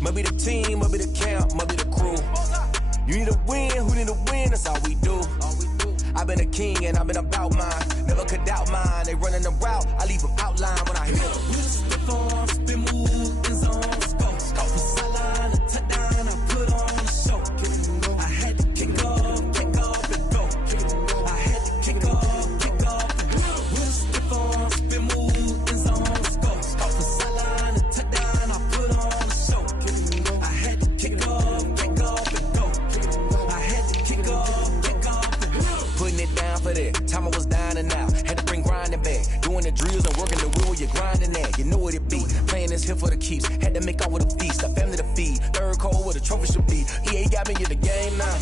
Might be the team, might be the camp, might be the crew. You need a win, who need a win, that's all we do. I've been a king and I've been about mine. Never could doubt mine, they running the route, I leave them outline when I hit them. We just step on, spin, move, in zone, let's go. From sideline to touchdown, I put on a show. I had to kick off and go. I had to kick off and go. We just step on, spin, move, in zone, let's go. From sideline to touchdown, I put on a show. I had to kick off and go. I had to kick off and go. Putting it down for that, time I was down and out. Had to bring grinding back, doing the drills and working the wheel, you're grinding that. You know what it be, playing this here for the keeps. Had to make off with a feast, a family to feed. Third cold where the trophy should be. EA got me in the game now.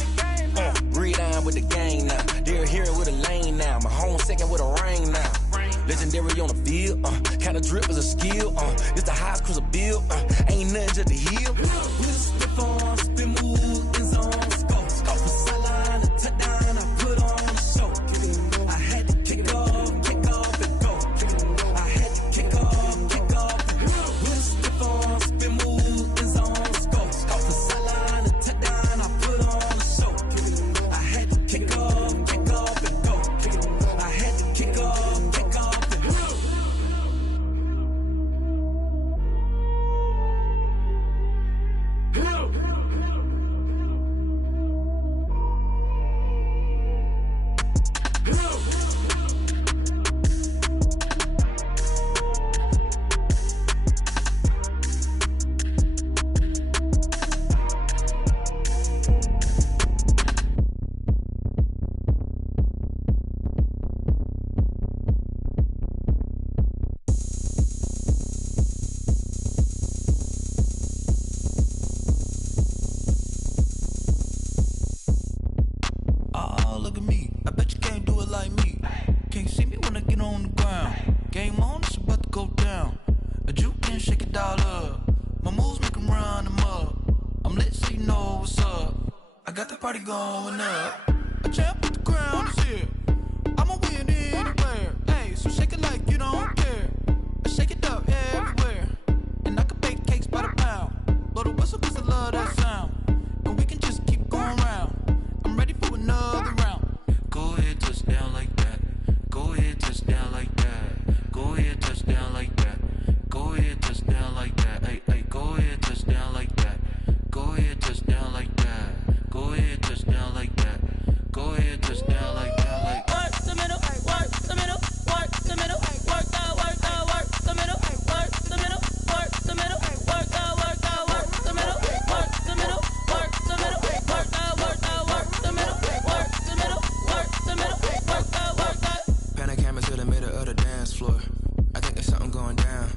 Breathe on with the game now. They're here with a lane now. My home second with a ring now. Legendary on the field, kinda drip is a skill. It's the highest cruiser bill, ain't nothing just to heal. We just step on, spin, move, in zone, let's go. From sideline to touchdown, I put on a show. I had to kick off and go. I had to kick off and go. We just step on, spin, move, in zone, let's go. From sideline to touchdown, I put on a show. I had to kick off and go. I had to kick off and go. Look at me, I bet you can't do it like me. Can't see me when I get on the ground. Game on, it's about to go down. A juke and shake it all up. My moves make them run them up. I'm lit so you know what's up. I got the party going up. A champ with the crown is here. I'ma win anywhere. Hey, so shake it like you don't care. I shake it up everywhere. And I can bake cakes by the pound. Blow the whistle cause I love that sound. And we can just keep going round. I'm ready for another round. Go ahead, touch down like that. Go ahead, touch down like that. Go ahead, touch down like that. Go ahead, touch down like that. Hey, hey, go ahead, touch down like that. Go ahead, touch down like that. Go ahead, touch down like that. Go ahead, touch down like that. Like work the middle, work the middle, work the middle, work the middle, work the middle, work the middle, work the middle, work the middle, work the middle, work the middle, work the middle, work the middle, work the. Pan a camera to the middle of the dance floor. I think there's something going down.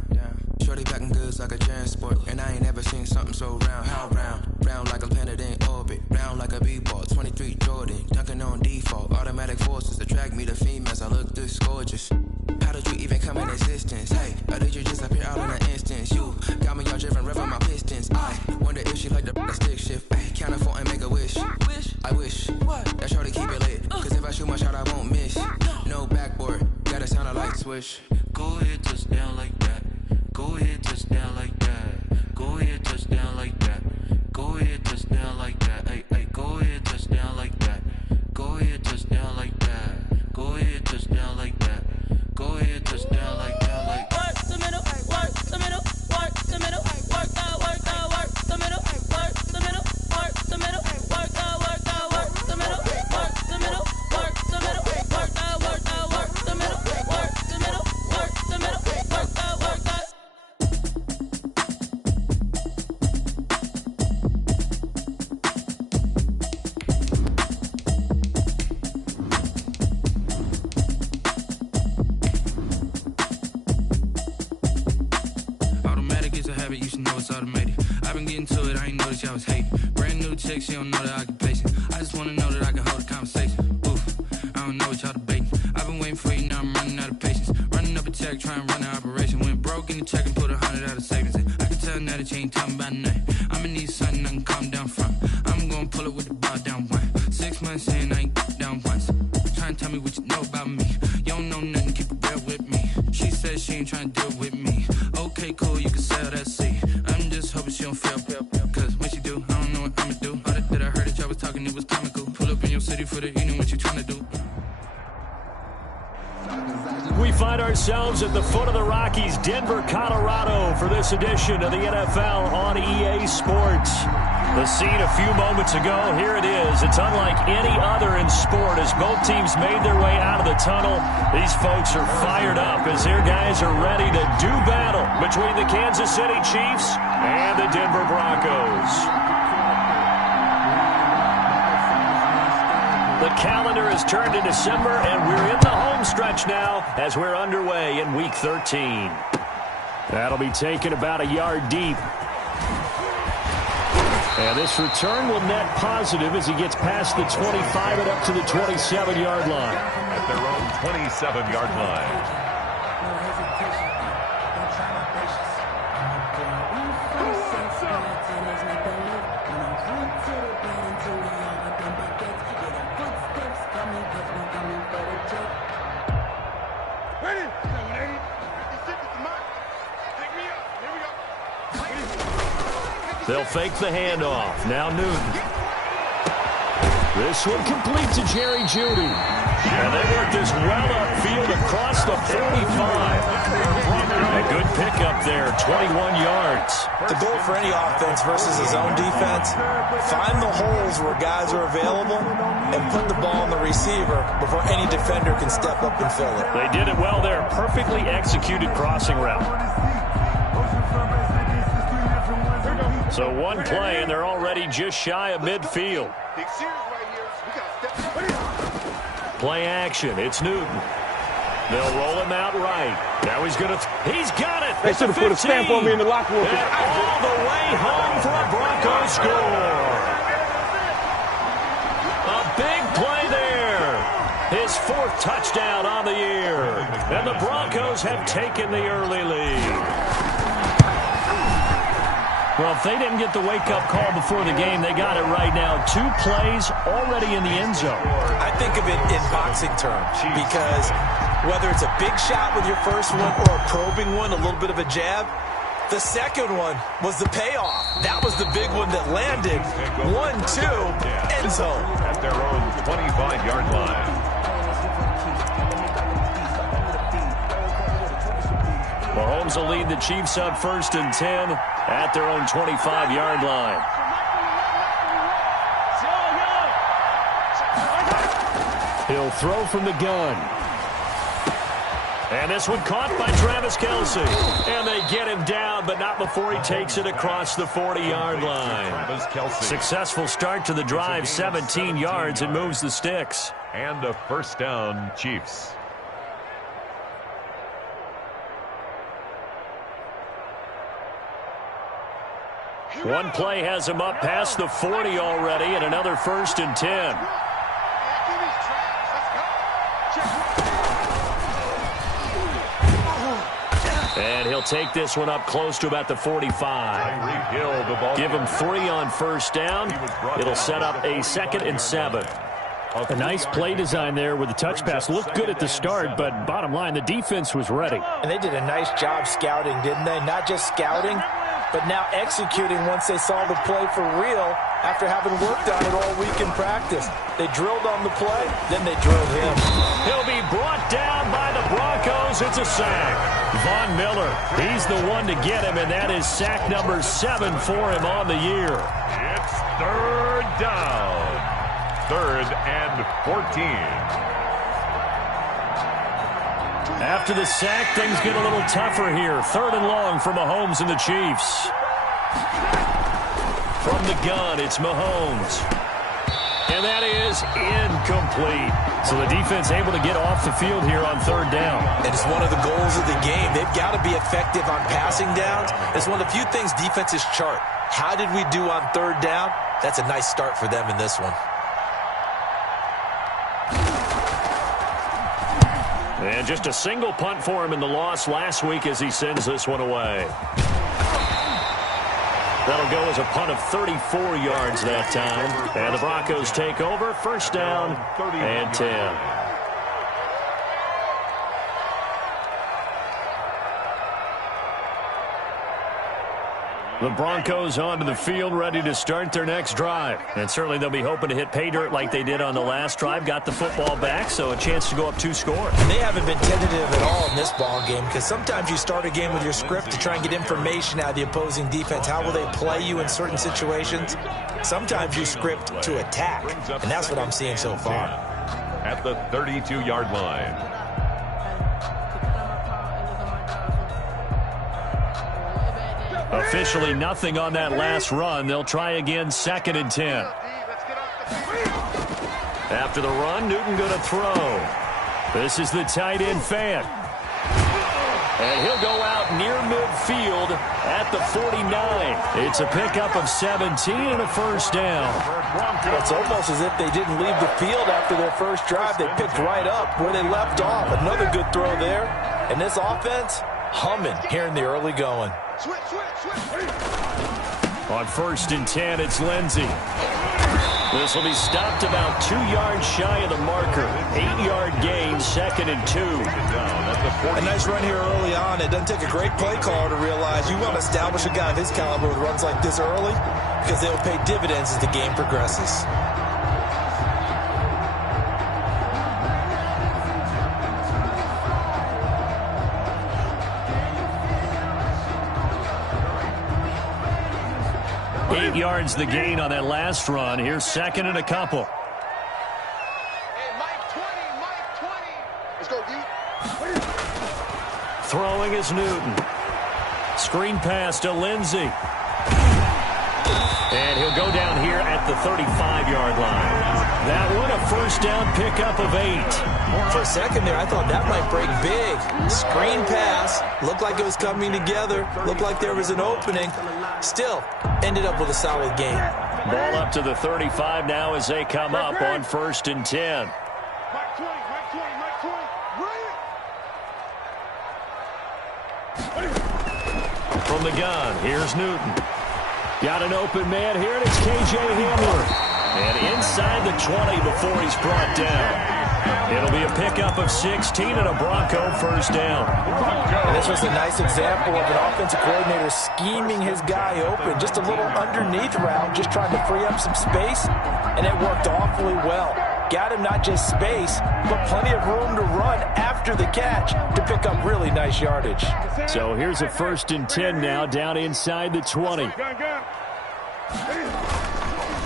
Shorty packing goods like a transport, and I ain't never seen something so round. How round? Round like a planet in orbit, round like a b-ball. 23 Jordan, dunking on default. Automatic forces attract me to females. I look this gorgeous. How did you even come in existence? Hey, or did you just appear out in an instance? You got me all driven, revving my pistons. I wonder if she like the stick shift. Ay, count her 4 and make a wish. I wish that shorty keep it lit. Cause if I shoot my shot, I won't miss. No backboard, gotta sound a light switch. go ahead, touch down like that. Go ahead, touch down like that. Go ahead, touch down like that. Go ahead, touch down like that. Hey, hey, go ahead, touch down like that. Go ahead, touch down like that. Go ahead, touch down like that. Go ahead, touch down like that. Like work the middle, work the middle, work the middle, work the middle, work the middle, work the middle, work the middle, work the middle, work the middle, work the middle, work the middle, work the middle, work the middle, work the. automatic is a habit, you should know it's automated. I've been getting to it, I ain't noticed y'all was hating. Brand new chick, she don't know the occupation. I just wanna know that I can hold a conversation. Oof, I don't know what y'all debating. I've been waiting for you, now I'm running out of patience. Running up a check, trying to run an operation. Went broke in the check and put 100 out of savings in. I can tell now that you ain't talking about nothing. I'ma need something I can calm down from. I'm gonna pull it with the bar down one. 6 months in, I ain't down once. Trying to tell me what you know about me. You don't know nothing, keep it real with me. She said she ain't trying to deal with me. Okay, cool, you can sell that seat. I'm just hoping she don't feel. Cause when she do, I don't know what I'ma do. All that I heard that y'all was talking, it was comical. Pull up in your city for the evening, what you tryna do? We find ourselves at the foot of the Rockies, Denver, Colorado, for this edition of the NFL on EA Sports. The scene a few moments ago, here it is. It's unlike any other in sport as both teams made their way out of the tunnel. These folks are fired up as their guys are ready to do battle between the Kansas City Chiefs and the Denver Broncos. The calendar has turned to December, and we're in the home stretch now as we're underway in Week 13. That'll be taken about a yard deep. And this return will net positive as he gets past the 25 and up to the 27-yard line. At their own 27-yard line. They'll fake the handoff. Now Newton. This one complete to Jerry Jeudy. And they work this well upfield across the 45. A good pickup there, 21 yards. The goal for any offense versus his own defense, find the holes where guys are available and put the ball on the receiver before any defender can step up and fill it. They did it well there. Perfectly executed crossing route. So one play, and they're already just shy of midfield. Play action. It's Newton. They'll roll him out right. Now he's going to... He's got it! They should have put a stamp on me in the locker room. And all the way home for a Broncos score. A big play there. His fourth touchdown on the year. And the Broncos have taken the early lead. Well, if they didn't get the wake-up call before the game, they got it right now. 2 plays already in the end zone. I think of it in boxing terms because whether it's a big shot with your first one or a probing one, a little bit of a jab, the second one was the payoff. That was the big one that landed. 1-2, end zone. At their own 25-yard line. Mahomes will lead the Chiefs up 1st and 10 at their own 25-yard line. He'll throw from the gun. And this one caught by Travis Kelce. And they get him down, but not before he takes it across the 40-yard line. Successful start to the drive, 17 yards, and moves the sticks. And a first down, Chiefs. One play has him up past the 40 already, and another 1st and 10. And he'll take this one up close to about the 45. Give him 3 on 1st down. It'll set up a 2nd and 7. A nice play design there with the touch pass. Looked good at the start, but bottom line, the defense was ready. And they did a nice job scouting, didn't they? Not just scouting, but now executing once they saw the play for real after having worked on it all week in practice. They drilled on the play, then they drilled him. He'll be brought down by the Broncos. It's a sack. Von Miller, he's the one to get him, and that is sack number 7 for him on the year. It's 3rd down. 3rd and 14. After the sack, things get a little tougher here. 3rd and long for Mahomes and the Chiefs. From the gun, it's Mahomes. And that is incomplete. So the defense able to get off the field here on 3rd down. And it's one of the goals of the game. They've got to be effective on passing downs. It's one of the few things defenses chart. How did we do on 3rd down? That's a nice start for them in this one. And just a single punt for him in the loss last week as he sends this one away. That'll go as a punt of 34 yards that time. And the Broncos take over, 1st down and 10. The Broncos onto the field, ready to start their next drive. And certainly they'll be hoping to hit pay dirt like they did on the last drive. Got the football back, so a chance to go up 2 scores. They haven't been tentative at all in this ball game, because sometimes you start a game with your script to try and get information out of the opposing defense. How will they play you in certain situations? Sometimes you script to attack, and that's what I'm seeing so far. At the 32-yard line. Officially nothing on that last run. They'll try again, 2nd and 10. After the run, Newton going to throw. This is the tight end fan. And he'll go out near midfield at the 49. It's a pickup of 17 and a first down. It's almost as if they didn't leave the field after their first drive. They picked right up where they left off. Another good throw there. And this offense, humming here in the early going. On 1st and 10, it's Lindsey. This will be stopped about 2 yards shy of the marker. 8-yard gain, 2nd and 2. A nice run here early on. It doesn't take a great play caller to realize you want to establish a guy of his caliber with runs like this early, because they'll pay dividends as the game progresses. Yards the gain on that last run. Here's 2nd and a couple. Hey, Mike 20. Let's go, D. Throwing is Newton. Screen pass to Lindsey. And he'll go down here at the 35-yard line. That one, a first down pickup of 8. For a second there, I thought that might break big. Screen pass. Looked like it was coming together. Looked like there was an opening. Still, ended up with a solid game. Ball up to the 35 now as they come up on 1st and 10. Mike 20. From the gun, here's Newton. Got an open man here, and it's K.J. Hamler. And inside the 20 before he's brought down. It'll be a pickup of 16 and a Bronco first down. And this was a nice example of an offensive coordinator scheming his guy open. Just a little underneath route, just trying to free up some space, and it worked awfully well. Got him not just space, but plenty of room to run after the catch to pick up really nice yardage. So here's a 1st and 10 now, down inside the 20.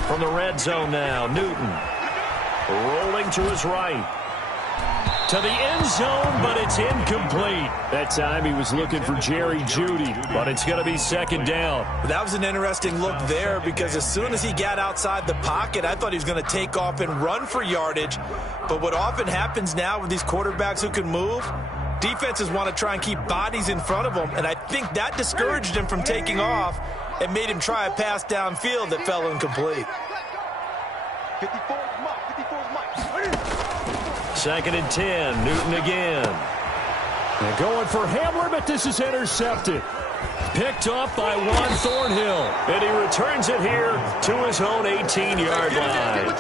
From the red zone now, Newton rolling to his right. To the end zone, but it's incomplete. That time he was looking for Jerry Jeudy, but it's going to be 2nd down. That was an interesting look there, because as soon as he got outside the pocket, I thought he was going to take off and run for yardage. But what often happens now with these quarterbacks who can move, defenses want to try and keep bodies in front of them, and I think that discouraged him from taking off and made him try a pass downfield that fell incomplete. 54 Mike. 2nd and 10, Newton again. They're going for Hamler, but this is intercepted. Picked off by Juan Thornhill, and he returns it here to his own 18-yard line.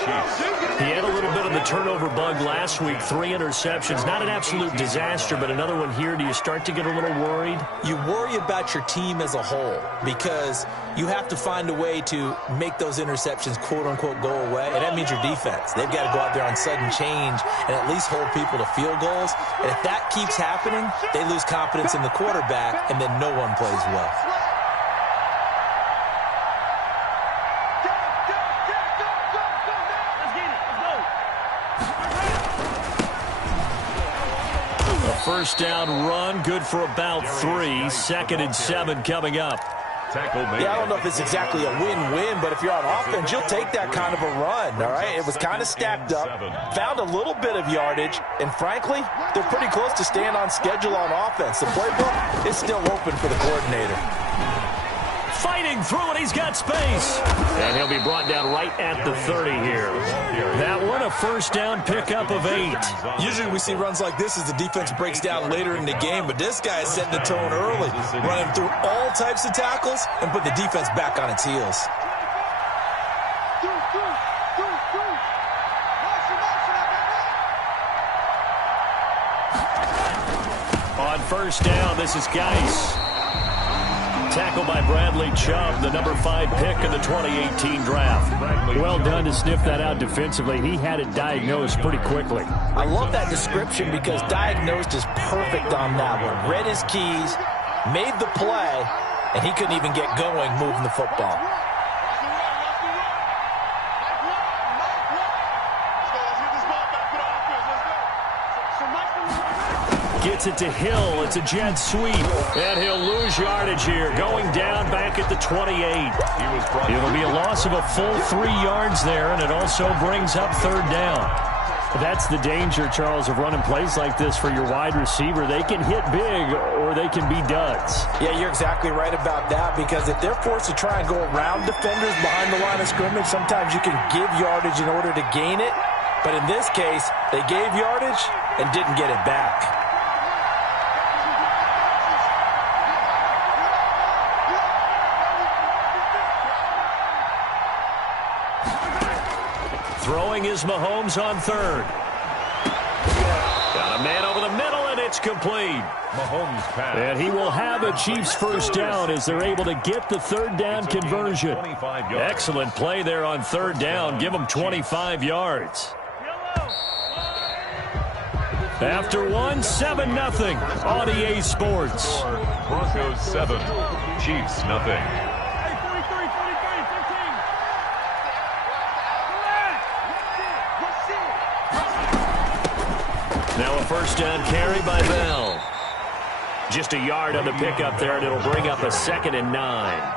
He had a little bit of the turnover bug last week, 3 interceptions. Not an absolute disaster, but another one here. Do you start to get a little worried? You worry about your team as a whole, because you have to find a way to make those interceptions, quote-unquote, go away, and that means your defense. They've got to go out there on sudden change and at least hold people to field goals, and if that keeps happening, they lose confidence in the quarterback, and then no one plays well. A first down run, good for about 3. 2nd and 7 coming up. Yeah, I don't know if it's exactly a win-win, but if you're on offense, you'll take that kind of a run, all right? It was kind of stacked up, found a little bit of yardage, and frankly, they're pretty close to staying on schedule on offense. The playbook is still open for the coordinator. Fighting through it, he's got space. And he'll be brought down right at the 30 here. That one, a first down pickup of 8. Usually we see runs like this as the defense breaks down later in the game, but this guy is setting the tone early, running through all types of tackles and put the defense back on its heels. On first down, this is Geis. Tackle by Bradley Chubb, the number 5 pick in the 2018 draft. Well done to sniff that out defensively. He had it diagnosed pretty quickly. I love that description because diagnosed is perfect on that one. Read his keys, made the play, and he couldn't even get going moving the football. Gets it to Hill. It's a jet sweep. And he'll lose yardage here. Going down back at the 28. It'll be a loss of a full 3 yards there, and it also brings up 3rd down. That's the danger, Charles, of running plays like this for your wide receiver. They can hit big or they can be duds. Yeah, you're exactly right about that, because if they're forced to try and go around defenders behind the line of scrimmage, sometimes you can give yardage in order to gain it. But in this case, they gave yardage and didn't get it back. Throwing is Mahomes on 3rd. Got a man over the middle, and it's complete. Mahomes pass. And he will have a Chiefs 1st down as they're able to get the 3rd down conversion. Excellent play there on 3rd down. Give them 25 yards. After 1, 7-0 on EA Sports. Broncos 7, Chiefs nothing. Now a 1st down carry by Bell. Just a yard on the pickup there, and it'll bring up a 2nd and 9.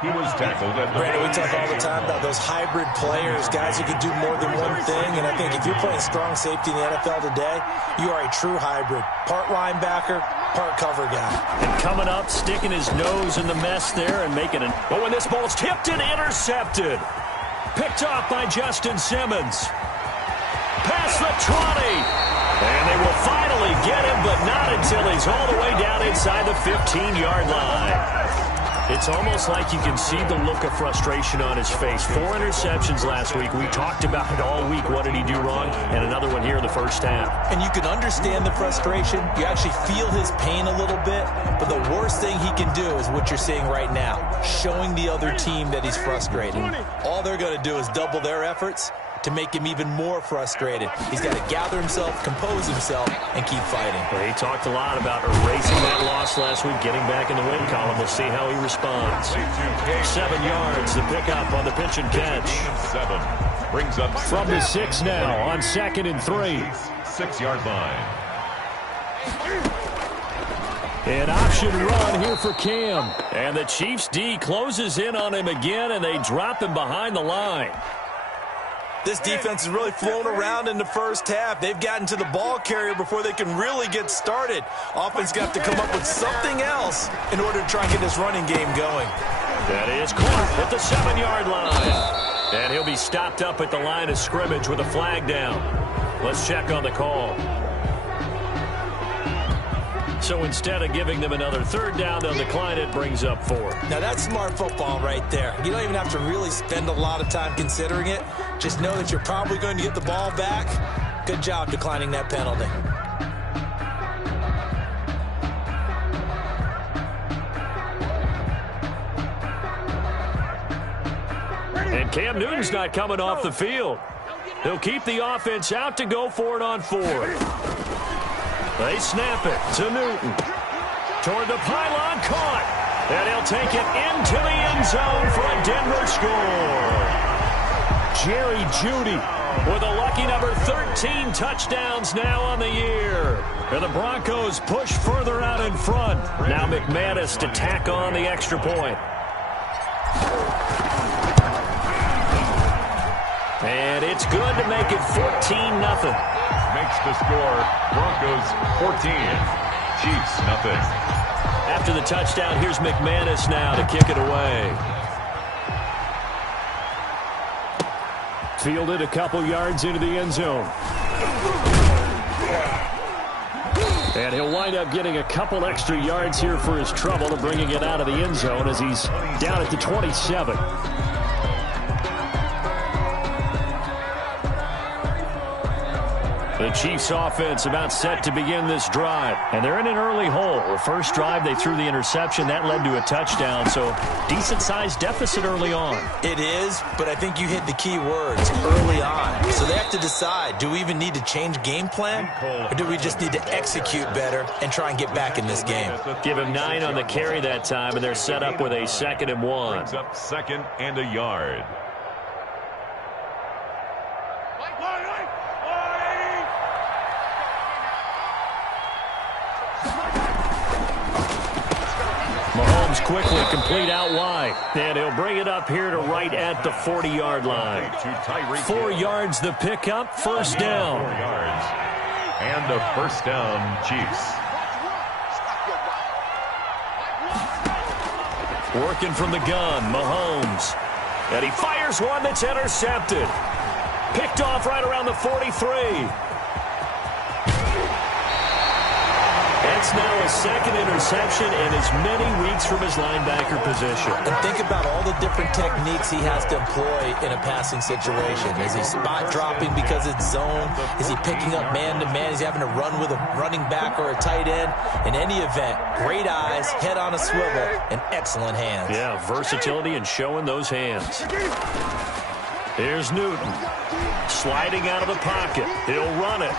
He was tackled at the Brandon, we talk all the time about those hybrid players, guys who can do more than one thing. And I think if you're playing strong safety in the NFL today, you are a true hybrid. Part linebacker, part cover guy. And coming up, sticking his nose in the mess there and making it. But when this ball's tipped and intercepted. Picked off by Justin Simmons. Past the 20. And they will finally get him, but not until he's all the way down inside the 15-yard line. It's almost like you can see the look of frustration on his face. 4 interceptions last week. We talked about it all week. What did he do wrong? And another one here in the 1st half. And you can understand the frustration. You actually feel his pain a little bit. But the worst thing he can do is what you're seeing right now, showing the other team that he's frustrated. All they're going to do is double their efforts to make him even more frustrated. He's got to gather himself, compose himself, and keep fighting. Well, he talked a lot about erasing that loss last week, getting back in the win column. We'll see how he responds. 7 yards, the pickup on the pitch and catch. 7 brings up from the 6 now on 2nd and 3. 6-yard line. An option run here for Cam. And the Chiefs D closes in on him again, and they drop him behind the line. This defense has really flown around in the 1st half. They've gotten to the ball carrier before they can really get started. Offense got to come up with something else in order to try and get this running game going. That is caught at the 7-yard line. And he'll be stopped up at the line of scrimmage with a flag down. Let's check on the call. So instead of giving them another 3rd down, they'll decline it, brings up 4. Now that's smart football right there. You don't even have to really spend a lot of time considering it. Just know that you're probably going to get the ball back. Good job declining that penalty. And Cam Newton's not coming off the field. He'll keep the offense out to go for it on 4. They snap it to Newton. Toward the pylon, caught. And he'll take it into the end zone for a Denver score. Jerry Jeudy with a lucky number 13 touchdowns now on the year. And the Broncos push further out in front. Now McManus to tack on the extra point. And it's good to make it 14-0. Makes the score Broncos 14, Chiefs nothing. After the touchdown, here's McManus now to kick it away. Fielded a couple yards into the end zone. And he'll wind up getting a couple extra yards here for his trouble to bringing it out of the end zone as he's down at the 27. The Chiefs offense about set to begin this drive. And they're in an early hole. The first drive, they threw the interception. That led to a touchdown. So decent-sized deficit early on. It is, but I think you hit the key words, early on. So they have to decide, do we even need to change game plan? Or do we just need to execute better and try and get back in this game? Give him 9 on the carry that time, and they're set up with a 2nd and 1. Brings up 2nd and a yard. Mahomes quickly complete out wide. And he'll bring it up here to right at the 40-yard line. 4 yards the pickup, first down. 4 yards. And the first down, Chiefs. Working from the gun, Mahomes. And he fires one that's intercepted. Picked off right around the 43. That's now his 2nd interception in as many weeks from his linebacker position. And think about all the different techniques he has to employ in a passing situation. Is he spot dropping because it's zone? Is he picking up man-to-man? Is he having to run with a running back or a tight end? In any event, great eyes, head on a swivel, and excellent hands. Yeah, versatility and showing those hands. Here's Newton. Sliding out of the pocket. He'll run it.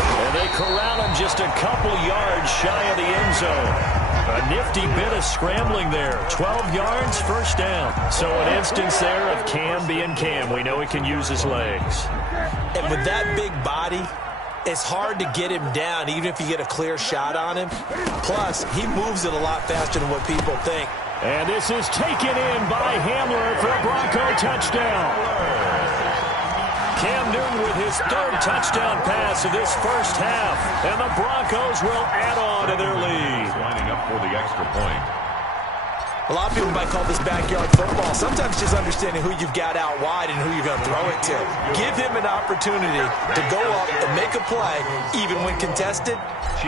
And they corral him just a couple yards shy of the end zone. A nifty bit of scrambling there. 12 yards, first down. So an instance there of Cam being Cam. We know he can use his legs. And with that big body, it's hard to get him down, even if you get a clear shot on him. Plus, he moves it a lot faster than what people think. And this is taken in by Hamler for a Bronco touchdown. Cam Newton with his 3rd touchdown pass of this first half. And the Broncos will add on to their lead. Lining up for the extra point. A lot of people might call this backyard football. Sometimes just understanding who you've got out wide and who you're going to throw it to. Give him an opportunity to go up and make a play, even when contested.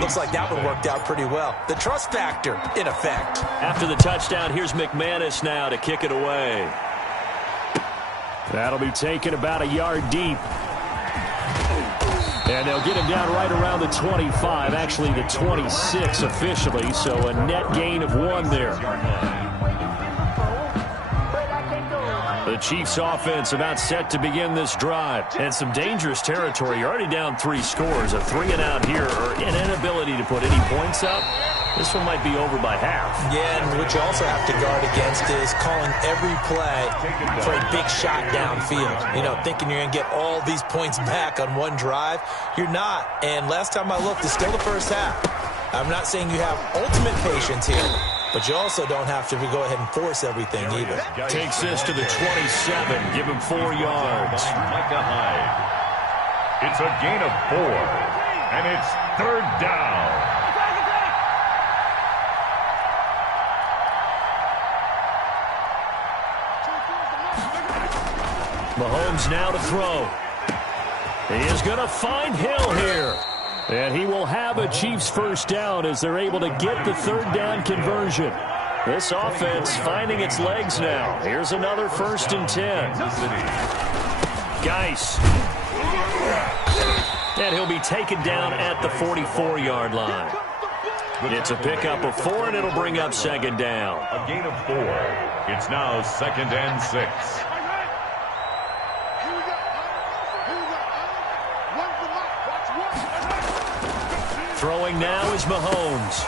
Looks like that one worked out pretty well. The trust factor, in effect. After the touchdown, here's McManus now to kick it away. That'll be taken about a yard deep. And they'll get him down right around the 25, actually the 26 officially, so a net gain of 1 there. The Chiefs offense about set to begin this drive. And some dangerous territory. You're already down 3 scores. A 3-and-out here, or an inability to put any points up. This one might be over by half. Yeah, and what you also have to guard against is calling every play for a big shot downfield. You know, thinking you're going to get all these points back on one drive. You're not. And last time I looked, it's still the first half. I'm not saying you have ultimate patience here, but you also don't have to go ahead and force everything either. Takes this to the 27. Give him 4 yards. Micah Hyde. It's a gain of 4. And it's 3rd down. Mahomes now to throw. He is going to find Hill here. And he will have a Chiefs first down as they're able to get the 3rd down conversion. This offense finding its legs now. Here's another 1st and 10. Geis. And he'll be taken down at the 44-yard line. It's a pickup of 4, and it'll bring up 2nd down. A gain of 4. It's now 2nd and 6. Throwing now is Mahomes.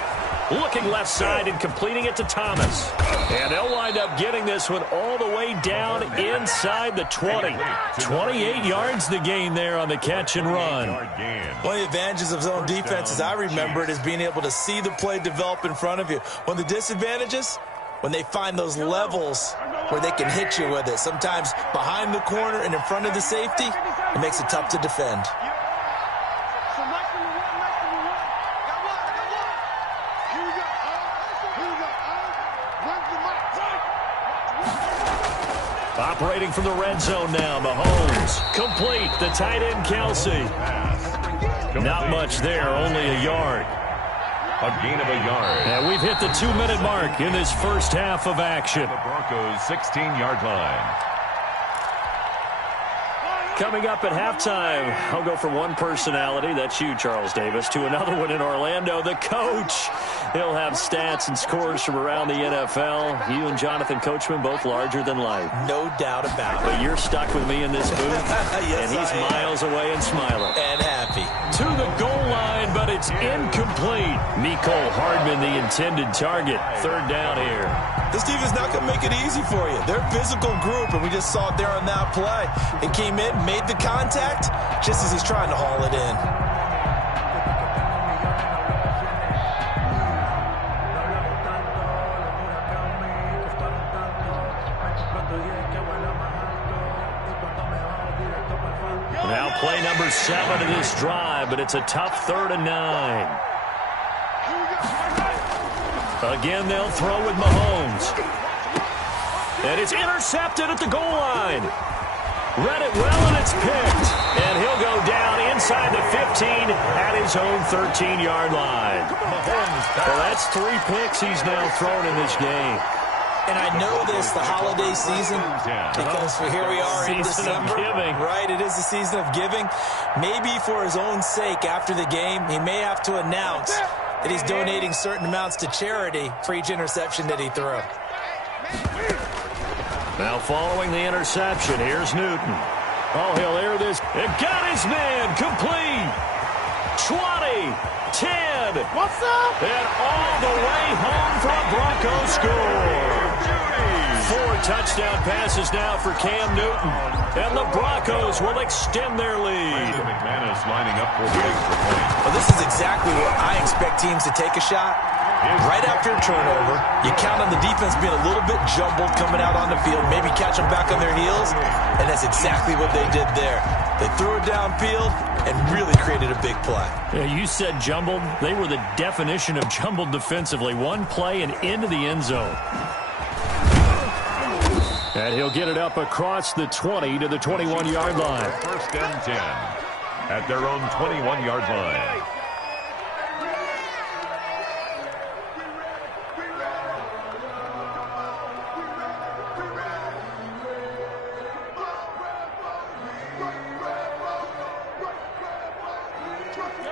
Looking left side and completing it to Thomas. And they'll wind up getting this one all the way down inside the 20. 28 yards the gain there on the catch and run. One of the advantages of zone defense, as I remember it, is being able to see the play develop in front of you. One of the disadvantages, when they find those levels where they can hit you with it. Sometimes behind the corner and in front of the safety, it makes it tough to defend. Operating from the red zone now, Mahomes. Complete, the tight end, Kelsey. Not much there, only a yard. A gain of a yard. And we've hit the 2-minute mark in this first half of action. The Broncos' 16-yard line. Coming up at halftime, I'll go from one personality, that's you, Charles Davis, to another one in Orlando, the coach. He'll have stats and scores from around the NFL. You and Jonathan Coachman both larger than life. No doubt about it. But you're stuck with me in this booth, yes, and he's miles away and smiling. And happy. To the goal line, but it's incomplete. Mecole Hardman, the intended target. Third down here. This defense not going to make it easy for you. They're a physical group, and we just saw it there on that play. It came in, made the contact, just as he's trying to haul it in. Now play number 7 of this drive, but it's a tough 3rd and 9. Again, they'll throw with Mahomes. And it's intercepted at the goal line. Read it well, and it's picked. And he'll go down inside the 15 at his own 13-yard line. Well, that's 3 picks he's now thrown in this game. And I know this, the holiday season, because here we are in December. Right, it is the season of giving. Maybe for his own sake after the game, he may have to announce that he's donating certain amounts to charity for each interception that he threw. Now following the interception, here's Newton. Oh, he'll air this. It got his man complete. 20, 10. What's up? And all the way home for a Broncos score. 4 touchdown passes now for Cam Newton. And the Broncos will extend their lead. McManus lining up for the extra point. Well, this is exactly where I expect teams to take a shot. Right after a turnover, you count on the defense being a little bit jumbled coming out on the field, maybe catch them back on their heels, and that's exactly what they did there. They threw it downfield and really created a big play. Yeah, you said jumbled. They were the definition of jumbled defensively. One play and into the end zone. And he'll get it up across the 20 to the 21-yard line. 1st and 10 at their own 21-yard line.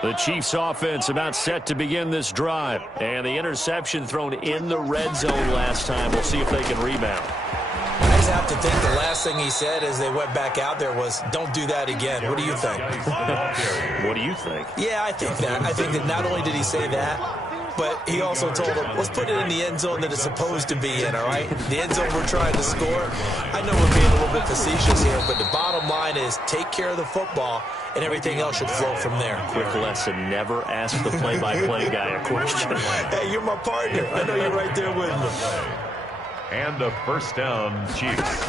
The Chiefs offense about set to begin this drive. And the interception thrown in the red zone last time. We'll see if they can rebound. I just have to think the last thing he said as they went back out there was, don't do that again. What do you think? What do you think? Yeah, I think that. I think that not only did he say that, but he also told them, let's put it in the end zone that it's supposed to be in, all right? The end zone we're trying to score. I know we're being a little bit facetious here, but the bottom line is take care of the football, and everything else should flow from there. Quick lesson, never ask the play-by-play guy a question. Hey, you're my partner. I know you're right there with me. And a 1st down, Chiefs.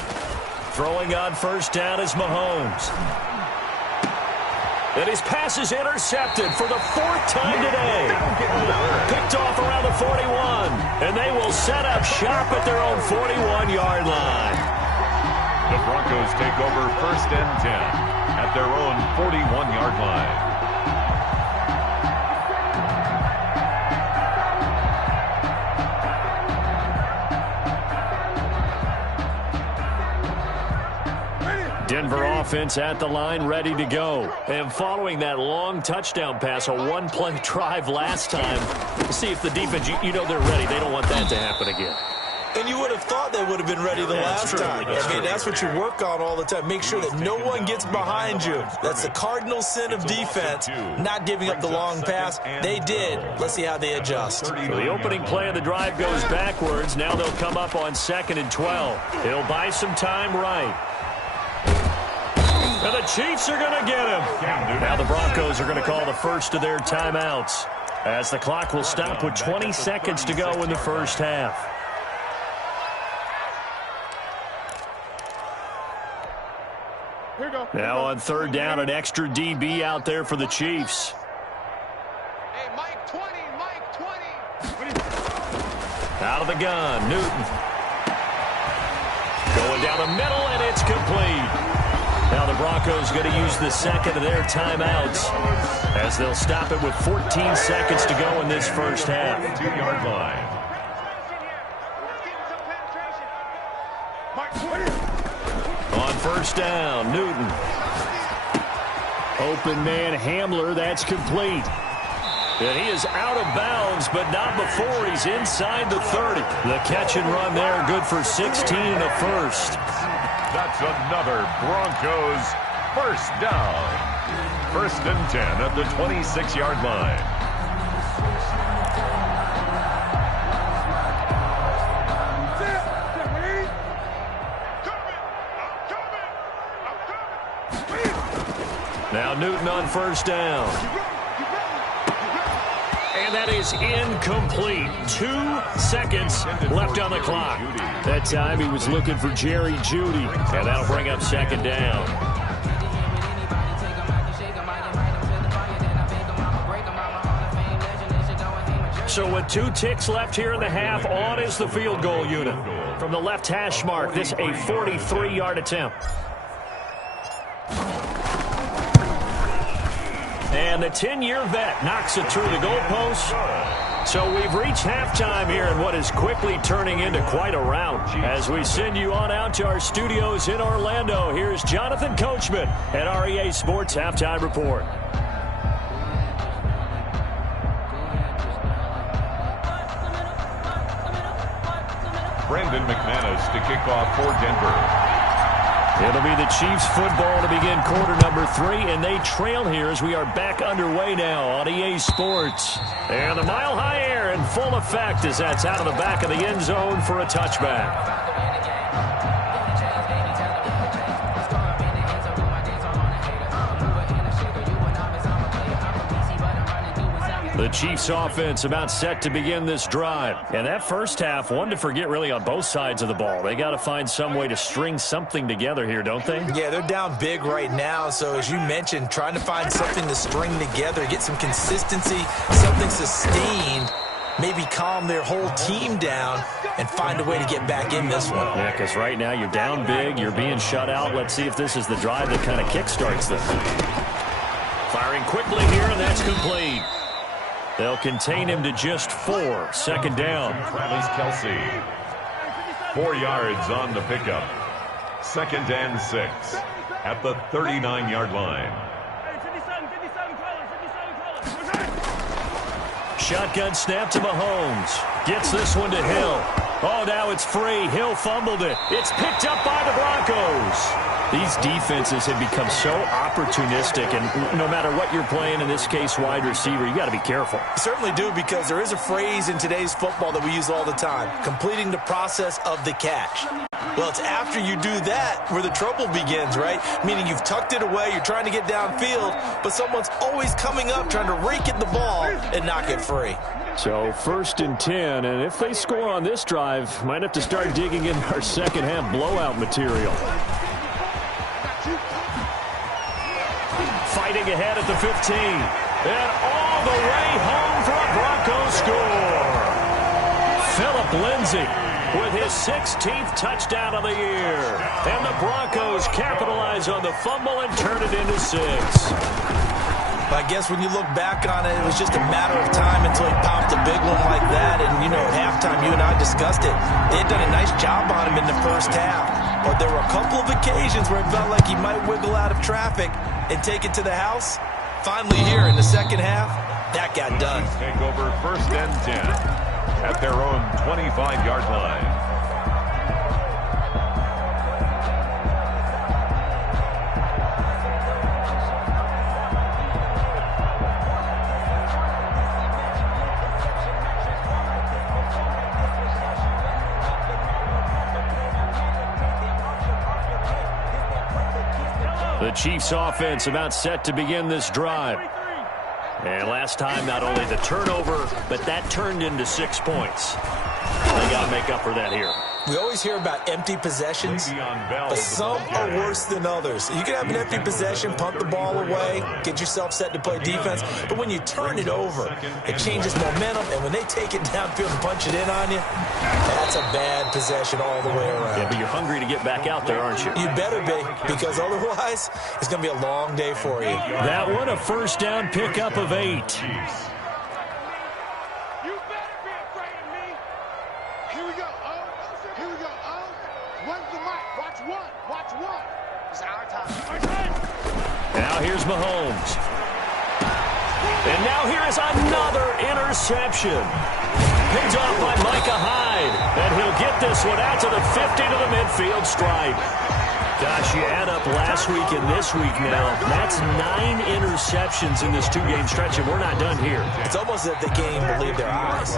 Throwing on 1st down is Mahomes. And his pass is intercepted for the 4th time today. Picked off around the 41. And they will set up shop at their own 41-yard line. The Broncos take over 1st and 10 at their own 41-yard line. Denver offense at the line, ready to go. And following that long touchdown pass, a one-play drive last time, we'll see if the defense, you know they're ready. They don't want that to happen again. And you would have thought they would have been ready the last time. I mean, that's what you work on all the time. Make sure that no one gets behind you. That's the cardinal sin of defense, not giving up the long pass. They did. Let's see how they adjust. So the opening play of the drive goes backwards. Now they'll come up on 2nd and 12. He'll buy some time right. And the Chiefs are going to get him. Now the Broncos are going to call the first of their timeouts, as the clock will stop with 20 seconds to go in the first half. Now on 3rd down, an extra DB out there for the Chiefs. Hey, Mike 20, Mike 20. Out of the gun, Newton. Going down the middle, and it's complete. Now the Broncos going to use the 2nd of their timeouts, as they'll stop it with 14 seconds to go in this first half. 2-yard line. On 1st down, Newton. Open man Hamler, that's complete. And he is out of bounds, but not before he's inside the 30. The catch and run there, good for 16 in the first. That's another Broncos first down. 1st and 10 at the 26-yard line. Now Newton on first down. And that is incomplete. 2 seconds left on the clock. That time he was looking for Jerry Jeudy. And that'll bring up 2nd down. So with 2 ticks left here in the half, on is the field goal unit. From the left hash mark, this a 43-yard attempt. And the 10-year vet knocks it through the goalpost. So we've reached halftime here in what is quickly turning into quite a rout. As we send you on out to our studios in Orlando, here's Jonathan Coachman at our EA Sports Halftime Report. Brandon McManus to kick off for Denver. It'll be the Chiefs football to begin quarter number 3, and they trail here as we are back underway now on EA Sports. And the Mile High Air in full effect as that's out of the back of the end zone for a touchback. The Chiefs offense about set to begin this drive. And that first half, one to forget really on both sides of the ball. They got to find some way to string something together here, don't they? Yeah, they're down big right now. So as you mentioned, trying to find something to string together, get some consistency, something sustained, maybe calm their whole team down and find a way to get back in this one. Yeah, because right now you're down big, you're being shut out. Let's see if this is the drive that kind of kickstarts this. Firing quickly here, and that's complete. They'll contain him to just 4. 2nd down. Travis Kelce. 4 yards on the pickup. 2nd and 6 at the 39-yard line. Shotgun snap to Mahomes. Gets this one to Hill. Oh, now it's free. Hill fumbled it. It's picked up by the Broncos. These defenses have become so opportunistic, and no matter what you're playing, in this case wide receiver, you got to be careful. You certainly do, because there is a phrase in today's football that we use all the time, completing the process of the catch. Well, it's after you do that where the trouble begins, right? Meaning you've tucked it away, you're trying to get downfield, but someone's always coming up trying to rake at the ball and knock it free. So 1st and 10, and if they score on this drive, might have to start digging in our second half blowout material. Fighting ahead at the 15. And all the way home for a Broncos score. Phillip Lindsay with his 16th touchdown of the year. And the Broncos capitalize on the fumble and turn it into 6. I guess when you look back on it, it was just a matter of time until he popped a big one like that. And, you know, at halftime, you and I discussed it. They had done a nice job on him in the first half. But there were a couple of occasions where it felt like he might wiggle out of traffic and take it to the house. Finally here in the second half, that got done. Take over 1st and 10 at their own 25-yard line. The Chiefs offense about set to begin this drive. And last time, not only the turnover, but that turned into 6 points. They got to make up for that here. We always hear about empty possessions, but some are worse than others. You can have an empty possession, punt the ball away, get yourself set to play defense, but when you turn it over, it changes momentum, and when they take it downfield and punch it in on you, that's a bad possession all the way around. Yeah, but you're hungry to get back out there, aren't you? You better be, because otherwise, it's going to be a long day for you. That one, a first down pickup of 8. Now here's Mahomes. And now here is another interception. Picked off by Micah Hyde. And he'll get this one out to the 50 to the midfield stripe. Gosh, you add up last week and this week now. That's 9 interceptions in this 2-game stretch, and we're not done here. It's almost as if they can't even believe their eyes.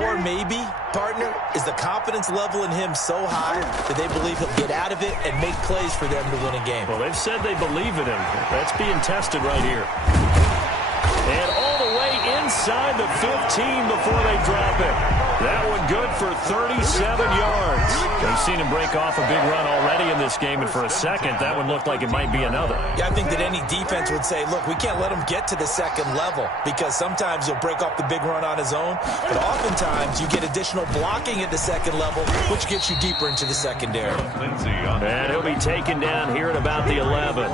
Or maybe, partner, is the confidence level in him so high that they believe he'll get out of it and make plays for them to win a game. Well, they've said they believe in him. That's being tested right here. And all the way inside the 15 before they drop it. That one good for 37 yards. We've seen him break off a big run already in this game, and for a second, that one looked like it might be another. Yeah, I think that any defense would say, look, we can't let him get to the second level, because sometimes he'll break off the big run on his own, but oftentimes you get additional blocking at the second level, which gets you deeper into the secondary. And he'll be taken down here at about the 11.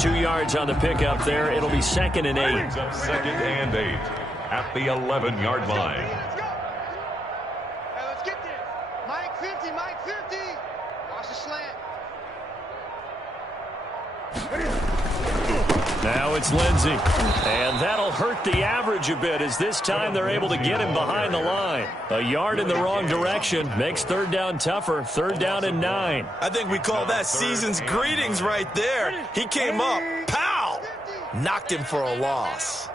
2 yards on the pickup there. It'll be 2nd and 8. Second and 8 at the 11-yard line. Hey, let's get this. Mike 50, Mike 50. Watch the slant. Now it's Lindsey. And that'll hurt the average a bit, as this time they're able to get him behind the line. A yard in the wrong direction makes 3rd down tougher. 3rd down and 9. I think we call that season's greetings right there. He came up, pow! Knocked him for a loss.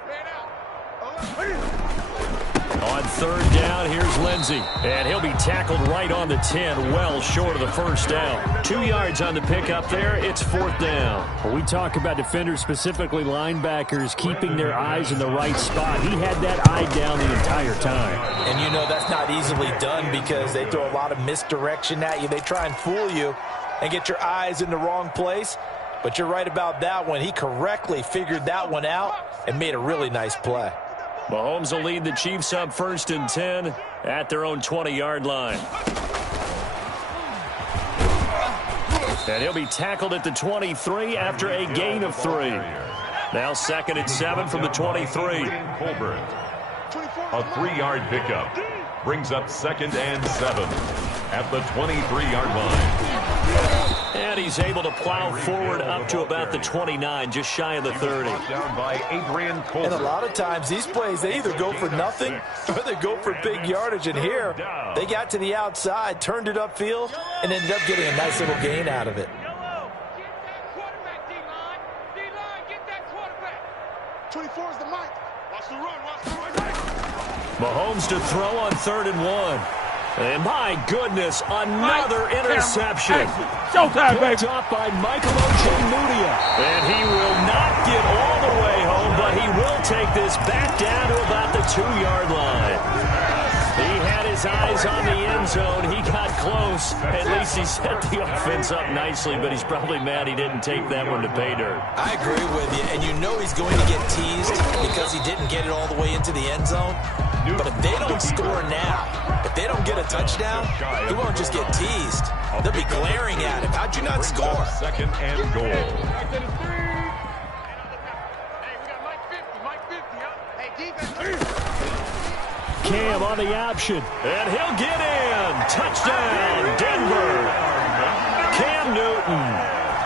On 3rd down, here's Lindsey. And he'll be tackled right on the 10, well short of the 1st down. 2 yards on the pickup there. It's 4th down. When we talk about defenders, specifically linebackers, keeping their eyes in the right spot, he had that eye down the entire time. And you know that's not easily done, because they throw a lot of misdirection at you. They try and fool you and get your eyes in the wrong place. But you're right about that one. He correctly figured that one out and made a really nice play. Mahomes will lead the Chiefs up 1st and 10 at their own 20-yard line. And he'll be tackled at the 23 after a gain of 3. Now 2nd and 7 from the 23. A 3-yard pickup brings up 2nd and 7 at the 23-yard line. And he's able to plow forward up to about the 29, just shy of the 30. Down by Adrian Colbert. And a lot of times these plays, they either go for nothing or they go for big yardage. And here, they got to the outside, turned it upfield, and ended up getting a nice little gain out of it. Get that quarterback, D-line. D-line, get that quarterback. 24 is the mic. Watch the run, watch the run. Mahomes to throw on 3rd and 1. And my goodness, another interception. Showtime, baby. Picked off by Michael Ojemudia. And he will not get all the way home, but he will take this back down to about the 2-yard line. He had his eyes on the end zone. He got close. At least he set the offense up nicely, but he's probably mad he didn't take that one to pay dirt. I agree with you, and you know he's going to get teased because he didn't get it all the way into the end zone. But if they don't score now, if they don't get a touchdown, he won't just get teased. They'll be glaring at him. How'd you not score? 2nd and goal. Hey, we got Mike 50, Mike 50, huh? Hey, defense. Cam on the option, and he'll get in. Touchdown, Denver. Cam Newton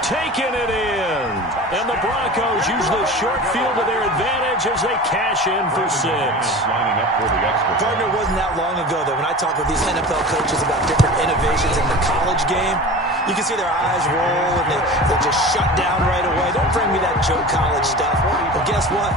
taking it in. And the Broncos use the short field to their advantage as they cash in for 6. Lining up for the extra. Partner, wasn't that long ago that when I talk with these NFL coaches about different innovations in the college game, you can see their eyes roll and they just shut down right away. Don't bring me that joke college stuff. Well, guess what?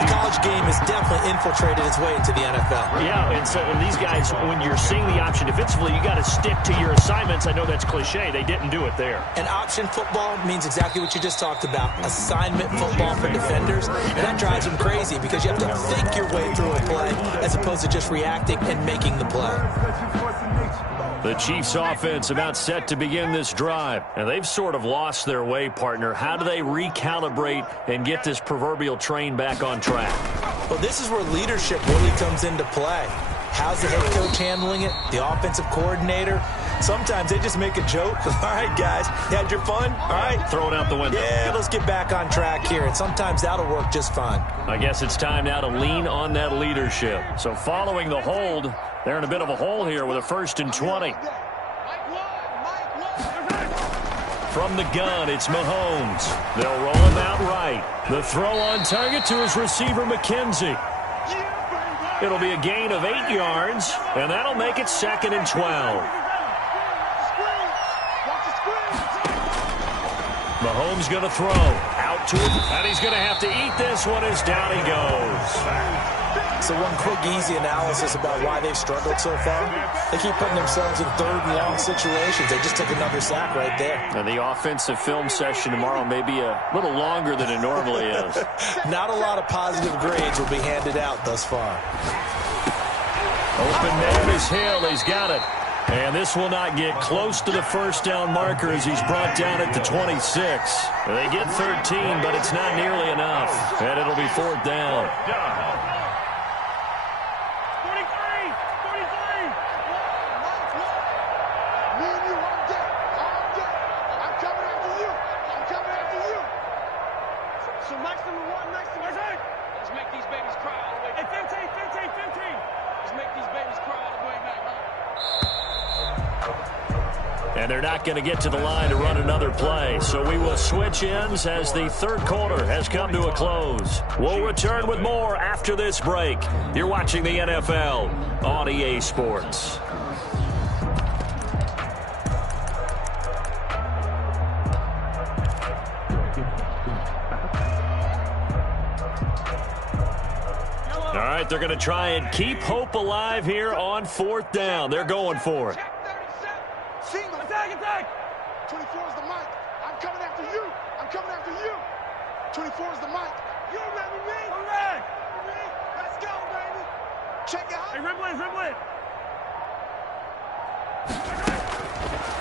The college game has definitely infiltrated its way into the NFL. Yeah, and so these guys, when you're seeing the option defensively, you got to stick to your assignments. I know that's cliche. They didn't do it there. And option football means exactly what you just talked about. Assignment football for defenders. And that drives them crazy because you have to think your way through a play as opposed to just reacting and making the play. The Chiefs offense about set to begin this drive. And they've sort of lost their way, partner. How do they recalibrate and get this proverbial train back on track? Well, this is where leadership really comes into play. How's the head coach handling it? The offensive coordinator? Sometimes they just make a joke. All right, guys, you had your fun? All right. Throw it out the window. Yeah, let's get back on track here. And sometimes that'll work just fine. I guess it's time now to lean on that leadership. So following the hold, they're in a bit of a hole here with a 1st and 20. From the gun, it's Mahomes. They'll roll him out right. The throw on target to his receiver, McKenzie. It'll be a gain of 8 yards, and that'll make it 2nd and 12. Mahomes going to throw. Out to him, and he's going to have to eat this one as down he goes. So one quick, easy analysis about why they've struggled so far. They keep putting themselves in 3rd and long situations. They just took another sack right there. And the offensive film session tomorrow may be a little longer than it normally is. Not a lot of positive grades will be handed out thus far. Open man is Hill. He's got it. And this will not get close to the first down marker as he's brought down at the 26. They get 13, but it's not nearly enough. And it'll be 4th down. And they're not going to get to the line to run another play. So we will switch ends as the 3rd quarter has come to a close. We'll return with more after this break. You're watching the NFL on EA Sports. All right, they're going to try and keep hope alive here on 4th down. They're going for it. Attack! 24 is the mic. I'm coming after you. I'm coming after you. 24 is the mic. You remember me? All right. Let's go, baby. Check it out. Hey, Rimblin.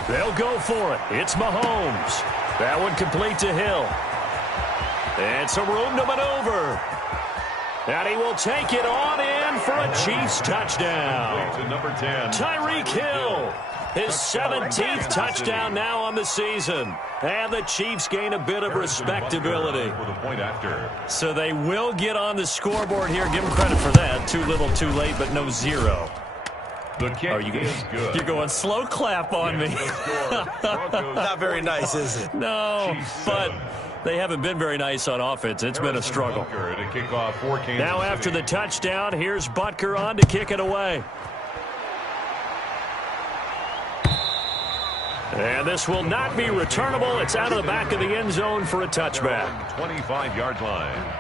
They'll go for it. It's Mahomes. That one complete to Hill. And some room to maneuver. And he will take it on in for a Chiefs touchdown. To number 10. Tyreek Hill. His 17th touchdown now on the season. And the Chiefs gain a bit of respectability. So they will get on the scoreboard here. Give them credit for that. Too little, too late, but no 0. The kick is good. You're going slow clap on me. Not very nice, is it? No, but they haven't been very nice on offense. It's been a struggle. Now after the touchdown, here's Butker on to kick it away. And this will not be returnable. It's out of the back of the end zone for a touchback. 25-yard line.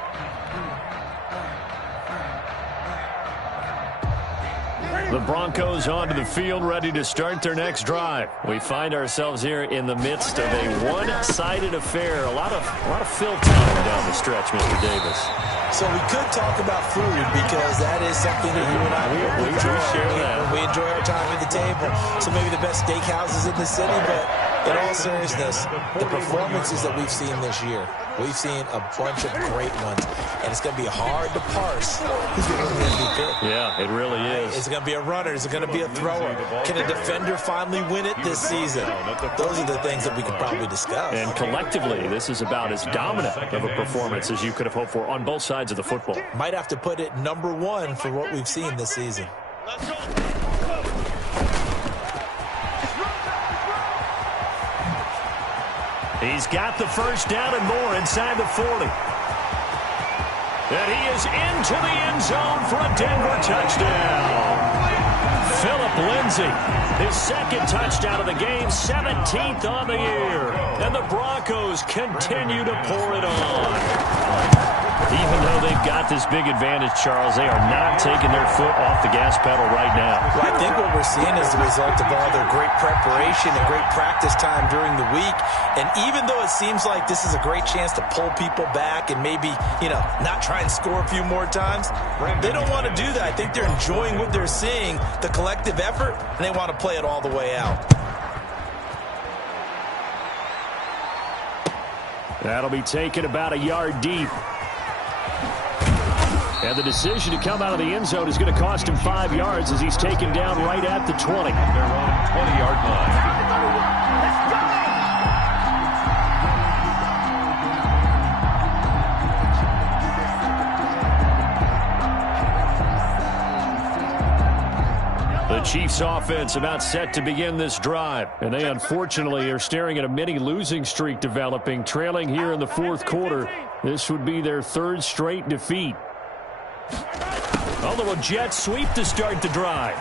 The Broncos onto the field, ready to start their next drive. We find ourselves here in the midst of a one-sided affair. A lot of fill time down the stretch, Mr. Davis. So we could talk about food because that is something that you and I we share that. We enjoy our time at the table. So maybe the best steakhouses in the city, but in all seriousness, the performances that we've seen this year, we've seen a bunch of great ones, and it's going to be hard to parse who's going to win the MVP. Yeah, it really is. Is it going to be a runner? Is it going to be a thrower? Can a defender finally win it this season? Those are the things that we could probably discuss. And collectively, this is about as dominant of a performance as you could have hoped for on both sides of the football. Might have to put it number 1 for what we've seen this season. Let's go. He's got the first down and more inside the 40. And he is into the end zone for a Denver touchdown. Phillip Lindsay, his 2nd touchdown of the game, 17th on the year. And the Broncos continue to pour it on. Even though they've got this big advantage, Charles, they are not taking their foot off the gas pedal right now. Well, I think what we're seeing is the result of all their great preparation and great practice time during the week. And even though it seems like this is a great chance to pull people back and maybe, not try and score a few more times, they don't want to do that. I think they're enjoying what they're seeing, the collective effort, and they want to play it all the way out. That'll be taken about a yard deep. And the decision to come out of the end zone is going to cost him 5 yards as he's taken down right at the 20. Their own 20-yard line. The Chiefs offense about set to begin this drive. And they unfortunately are staring at a mini losing streak developing, trailing here in the fourth quarter. This would be their third straight defeat. A little jet sweep to start the drive.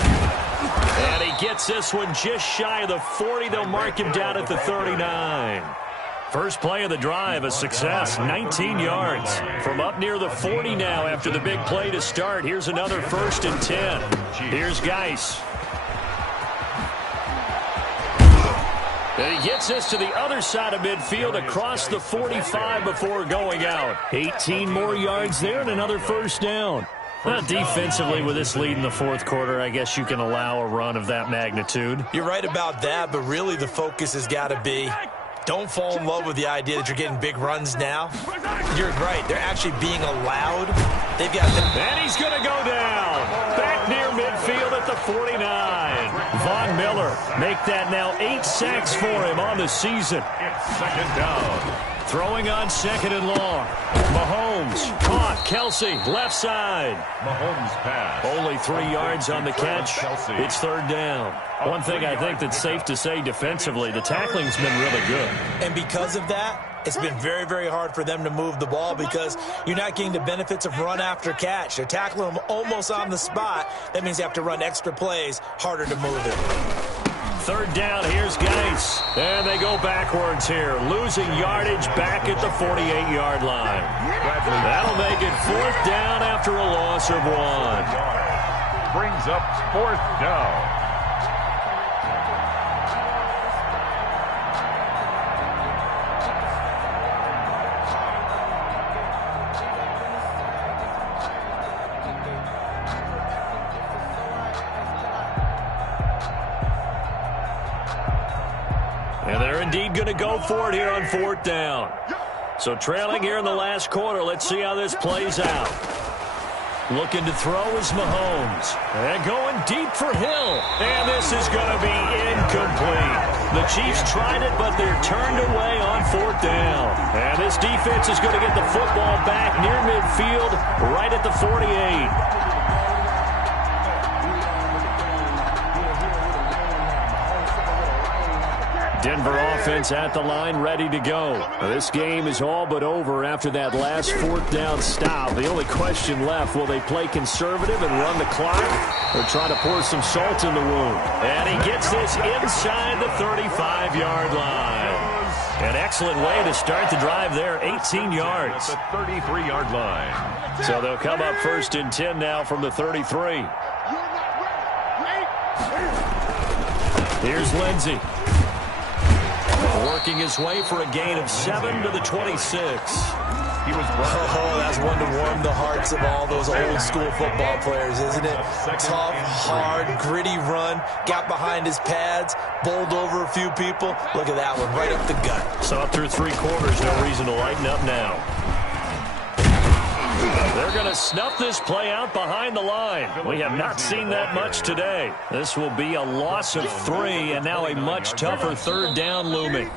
And he gets this one just shy of the 40. They'll mark him down at the 39. First play of the drive, a success, 19 yards. From up near the 40 now after the big play to start. Here's another 1st and 10. Here's Geis. And he gets this to the other side of midfield across the 45 before going out. 18 more yards there and another first down. Well, defensively, with this lead in the fourth quarter, I guess you can allow a run of that magnitude. You're right about that, but really the focus has got to be don't fall in love with the idea that you're getting big runs now. You're right. They're actually being allowed. They've got them. And he's going to go down. Back near midfield at the 49. Von Miller make that now 8 sacks for him on the season. It's 2nd down. Throwing on 2nd and long. Mahomes caught. Kelsey left side. Mahomes pass. Only 3 yards on the catch. It's 3rd down. One thing I think that's safe to say defensively, the tackling's been really good. And because of that, it's been very, very hard for them to move the ball because you're not getting the benefits of run after catch. They're tackling them almost on the spot. That means you have to run extra plays, harder to move it. 3rd down, here's Geis. And they go backwards here, losing yardage back at the 48-yard line. That'll make it 4th down after a loss of 1. Brings up 4th down. And they're indeed going to go for it here on 4th down. So trailing here in the last quarter, let's see how this plays out. Looking to throw is Mahomes. And going deep for Hill. And this is going to be incomplete. The Chiefs tried it, but they're turned away on 4th down. And this defense is going to get the football back near midfield, right at the 48. Denver offense at the line, ready to go. This game is all but over after that last 4th down stop. The only question left, will they play conservative and run the clock or try to pour some salt in the wound? And he gets this inside the 35-yard line. An excellent way to start the drive there, 18 yards. At the 33-yard line. So they'll come up 1st and 10 now from the 33. Here's Lindsey. Working his way for a gain of 7 to the 26. That's one to warm the hearts of all those old school football players, isn't it? Tough, hard, gritty run. Got behind his pads, bowled over a few people. Look at that one, right up the gut. So up through 3 quarters, no reason to lighten up now. They're going to snuff this play out behind the line. We have not seen that much today. This will be a loss of 3, and now a much tougher 3rd down looming.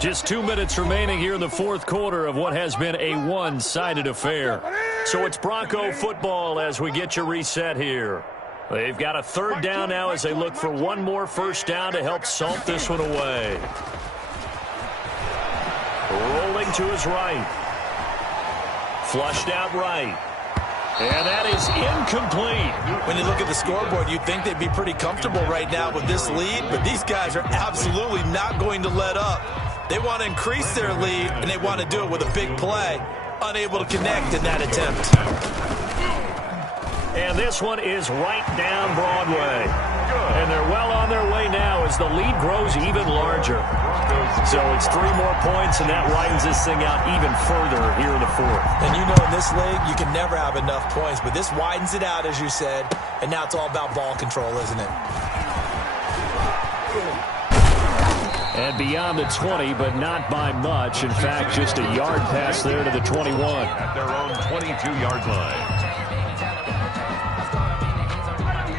Just 2 minutes remaining here in the fourth quarter of what has been a one-sided affair. So it's Bronco football as we get you reset here. They've got a 3rd down now as they look for one more first down to help salt this one away. Rolling to his right. Flushed out right. And that is incomplete. When you look at the scoreboard, you'd think they'd be pretty comfortable right now with this lead, but these guys are absolutely not going to let up. They want to increase their lead, and they want to do it with a big play. Unable to connect in that attempt. And this one is right down Broadway. And they're well on their way now as the lead grows even larger. So it's 3 more points, and that widens this thing out even further here in the fourth. And you know in this league, you can never have enough points, but this widens it out, as you said, and now it's all about ball control, isn't it? And beyond the 20, but not by much. In fact, just a yard pass there to the 21. At their own 22-yard line.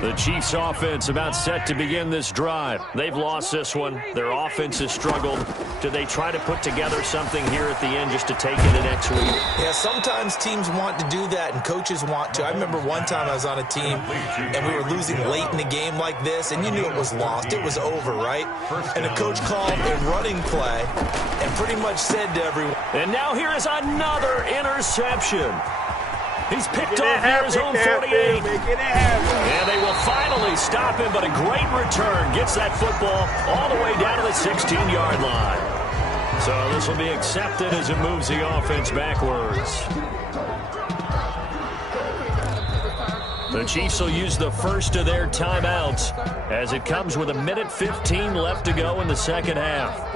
The Chiefs offense about set to begin this drive. They've lost this one. Their offense has struggled. Do they try to put together something here at the end just to take into next week? Yeah, sometimes teams want to do that and coaches want to. I remember one time I was on a team and we were losing late in a game like this and you knew it was lost. It was over, right? And the coach called a running play and pretty much said to everyone. And now here is another interception. He's picked off here his own 48. And they will finally stop him, but a great return. Gets that football all the way down to the 16-yard line. So this will be accepted as it moves the offense backwards. The Chiefs will use the first of their timeouts as it comes with 1:15 left to go in the second half.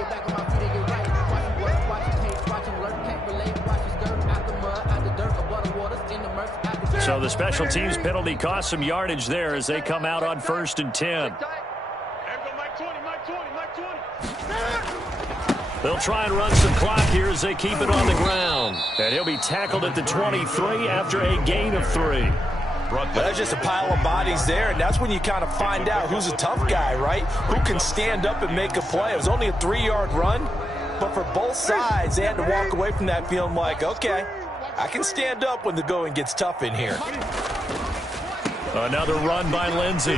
So the special teams penalty cost some yardage there as they come out on 1st and 10. They'll try and run some clock here as they keep it on the ground. And he'll be tackled at the 23 after a gain of 3. That's just a pile of bodies there, and that's when you kind of find out who's a tough guy, right? Who can stand up and make a play. It was only a 3-yard run, but for both sides, they had to walk away from that feeling like, okay, I can stand up when the going gets tough in here. Another run by Lindsey.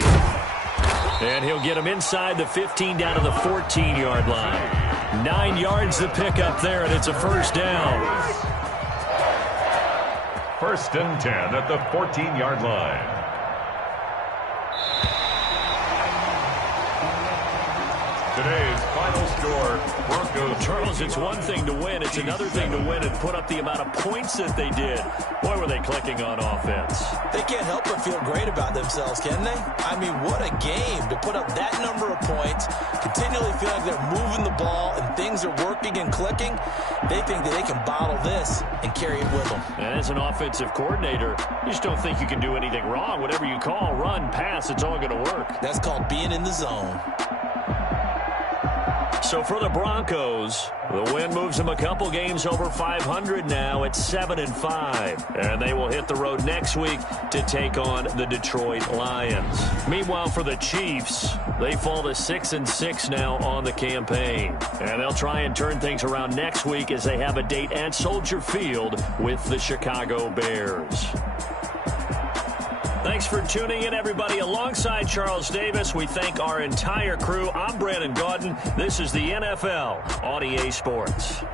And he'll get him inside the 15 down to the 14-yard line. 9 yards to pick up there, and it's a first down. 1st and 10 at the 14-yard line. Today's final score, Broncos. Charles, it's one thing to win. It's another thing to win and put up the amount of points that they did. Boy, were they clicking on offense. They can't help but feel great about themselves, can they? I mean, what a game to put up that number of points, continually feel like they're moving the ball and things are working and clicking. They think that they can bottle this and carry it with them. And as an offensive coordinator, you just don't think you can do anything wrong. Whatever you call, run, pass, it's all going to work. That's called being in the zone. So for the Broncos, the win moves them a couple games over 500 now at 7-5. And they will hit the road next week to take on the Detroit Lions. Meanwhile, for the Chiefs, they fall to 6-6 now on the campaign. And they'll try and turn things around next week as they have a date at Soldier Field with the Chicago Bears. Thanks for tuning in, everybody. Alongside Charles Davis, we thank our entire crew. I'm Brandon Gaudin. This is the NFL on EA Sports.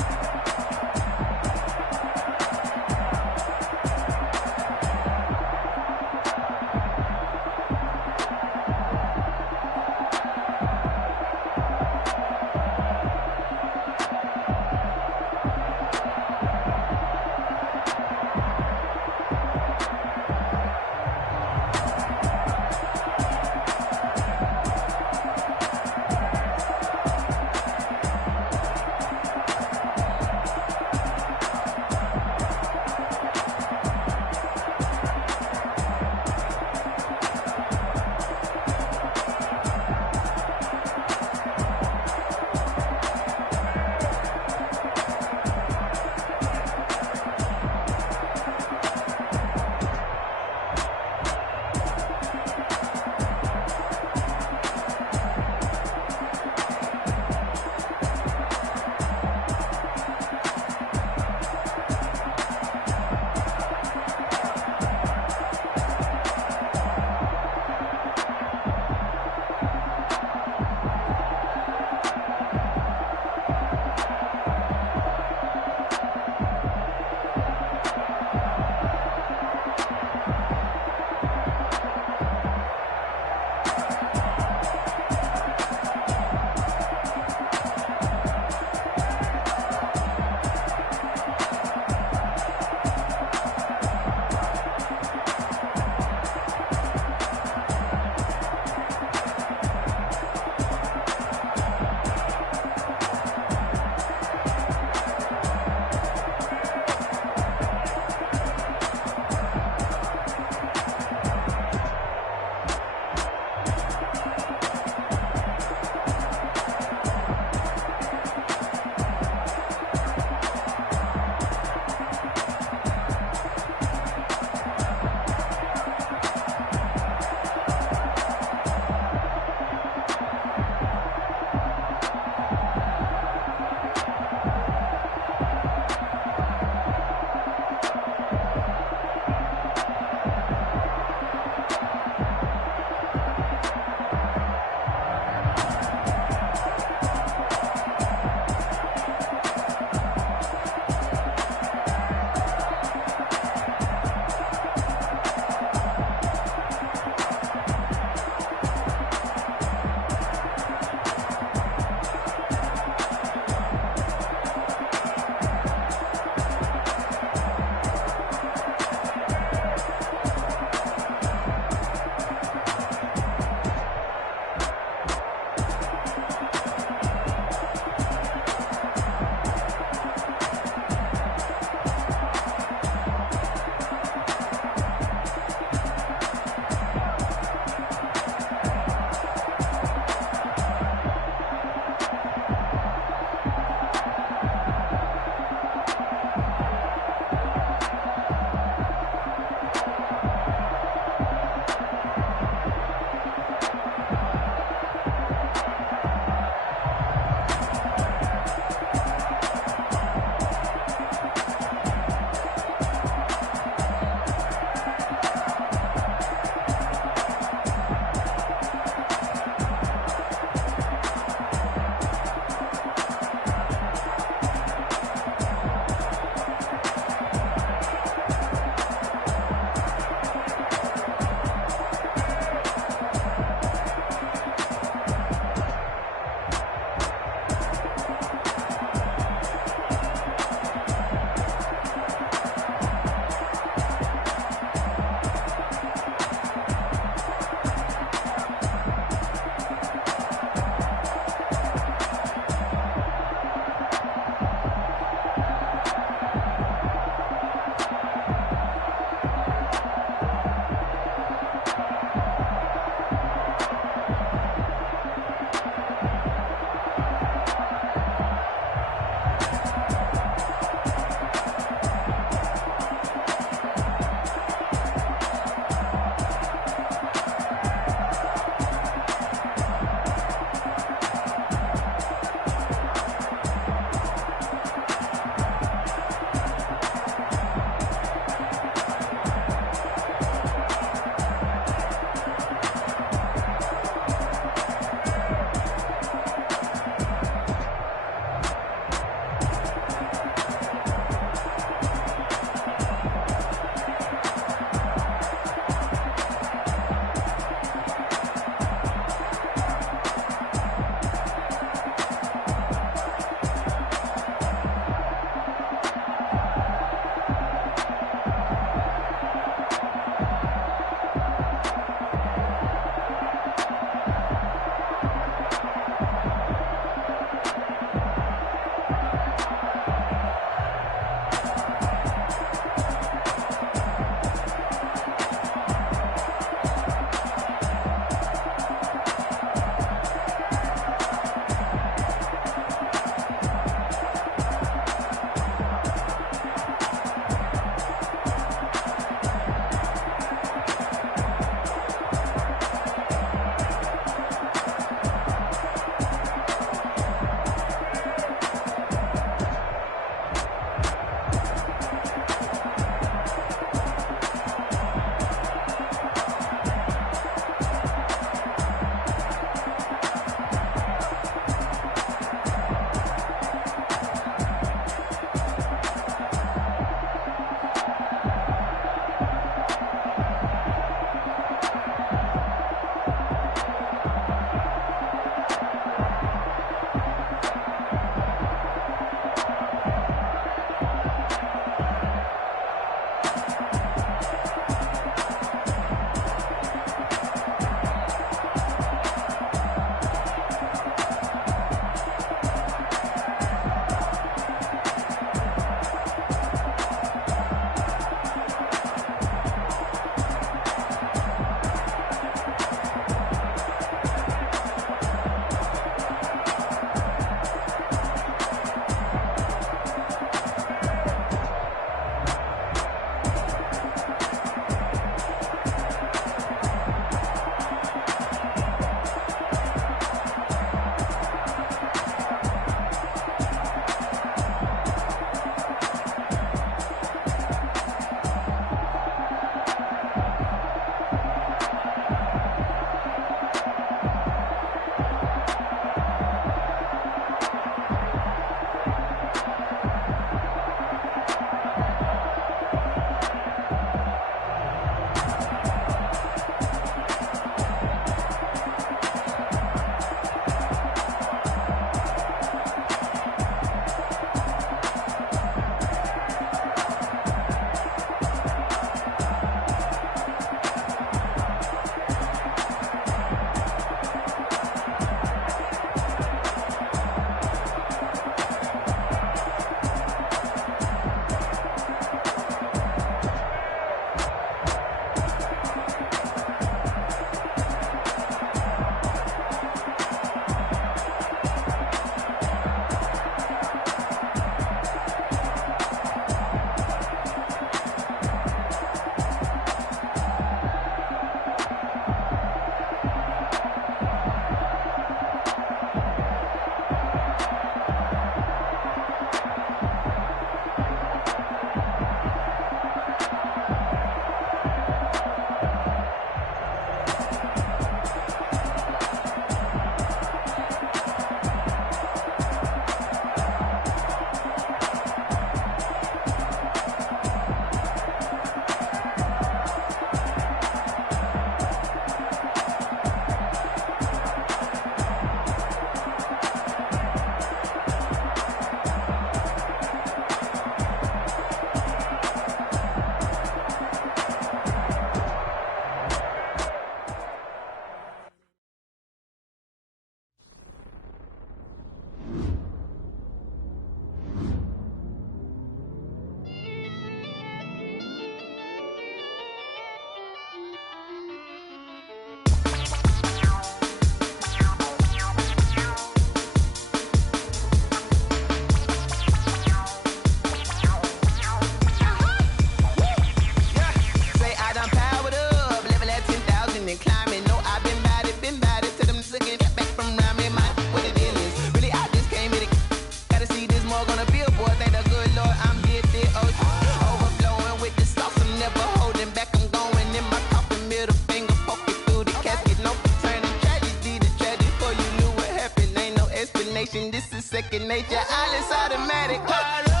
second nature, all is automatic. Powered up.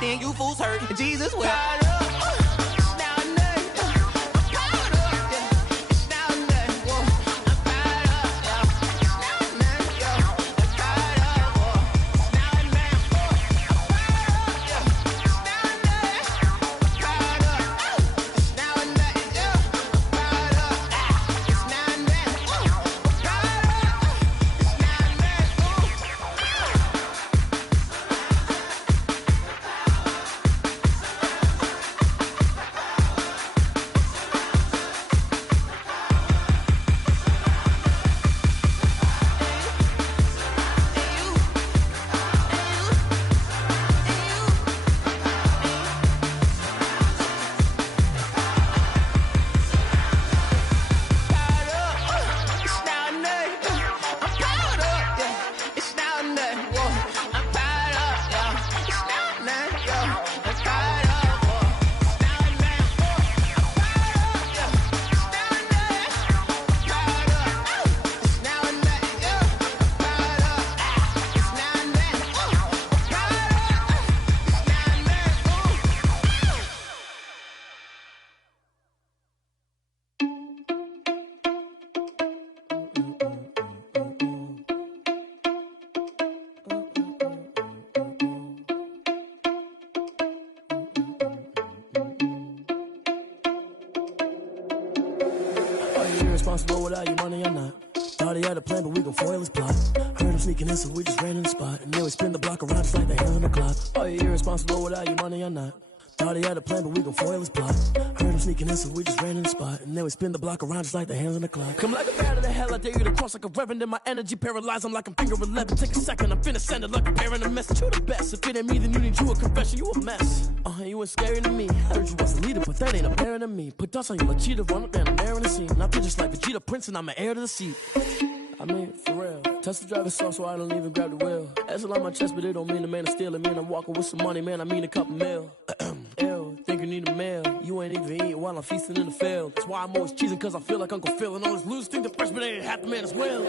You fools hurt. Jesus will. Irresponsible without your money or not. Thought he had a plan, but we gon' foil his plot. Heard him sneaking in, so we just ran in the spot. And then we spin the block around just like the hand on the clock. Are you irresponsible without your money or not? Thought he had a plan, but we gon' foil his plot. Heard him sneaking in, so we just ran in the spot. And then we spin the block around just like the hands on the clock. Come like a bat of the hell, I dare you to cross like a reverend. In my energy paralyzed, I'm like I'm finger 11. Take a second, I'm finna send it like a parent a message. You the best, if it ain't me, then you need you a confession. You a mess, you ain't scary to me. Heard you was the leader, but that ain't apparent to me. Put dust on you like cheetah, run up down the air in the scene. I feel just like Vegeta Prince, and I'm an heir to the seat. I mean, for real. Test the driver's soft, so I don't even grab the wheel. That's on my chest, but it don't mean the man is stealing. Man, I'm walking with some money, man, I mean a couple mil. Ew, think you need a meal. You ain't even eating while I'm feasting in the field. That's why I'm always cheesing, cause I feel like Uncle Phil. And all this losers think the freshman ain't half the man as well.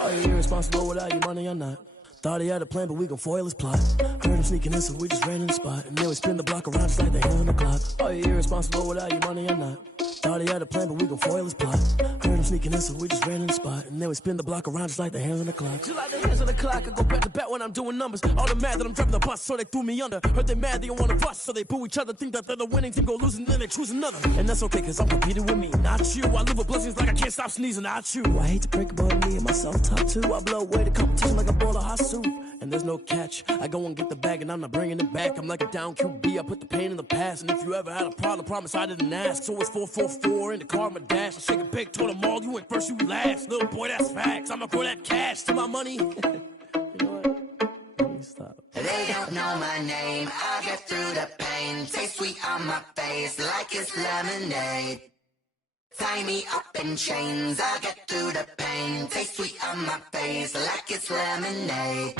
Are you irresponsible without your money or not? Thought he had a plan, but we gon' foil his plot. Heard him sneaking in, so we just ran in the spot. And then we spin the block around just like the hand on the clock. Are you irresponsible without your money or not? Thought he had a plan, but we gon' foil his plot. Heard him sneaking in, so we just ran in the spot. And then we spin the block around just like the hands on the clock. Just like the hands on the clock, I go back to back when I'm doing numbers. All the mad that I'm driving the bus, so they threw me under. Heard they mad, they don't wanna bust, so they boo each other. Think that they're the winning team, go losing, then they choose another. And that's okay, cause I'm competing with me, not you. I live with blessings like I can't stop sneezing, not you. I hate to break about me and myself top two. I blow away the competition like a bowl of hot soup. And there's no catch. I go and get the bag and I'm not bringing it back. I'm like a down QB, I put the pain in the past. And if you ever had a problem, promise I didn't ask. So it's 444 in the car, my dash. I shake a big, told them all, you went first, you last. Little boy, that's facts. I'ma throw that cash to my money. You know what? Let me stop. They don't know my name, I'll get through the pain. Taste sweet on my face like it's lemonade. Tie me up in chains, I'll get through the pain. Taste sweet on my face like it's lemonade.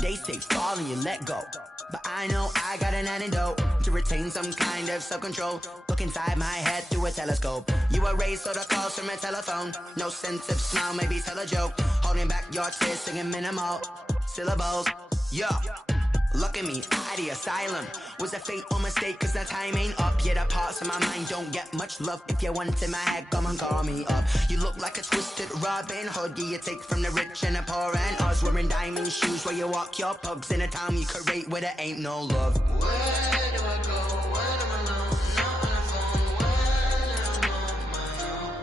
They say fall and you let go, but I know I got an antidote to retain some kind of self-control. Look inside my head through a telescope. You erase all the calls from a telephone. No sense of smile, maybe tell a joke. Holding back your tears, singing minimal syllables. Yeah, look at me, at the asylum. Was a fate or mistake, cause the time ain't up. Yet the parts of my mind don't get much love. If you want in my head, come and call me up. You look like a twisted Robin Hood. Yeah, you take from the rich and the poor and us. Wearing diamond shoes where you walk your pugs. In a town you create where there ain't no love. Where do I go? When I'm alone? Not on the phone. When I'm on my own.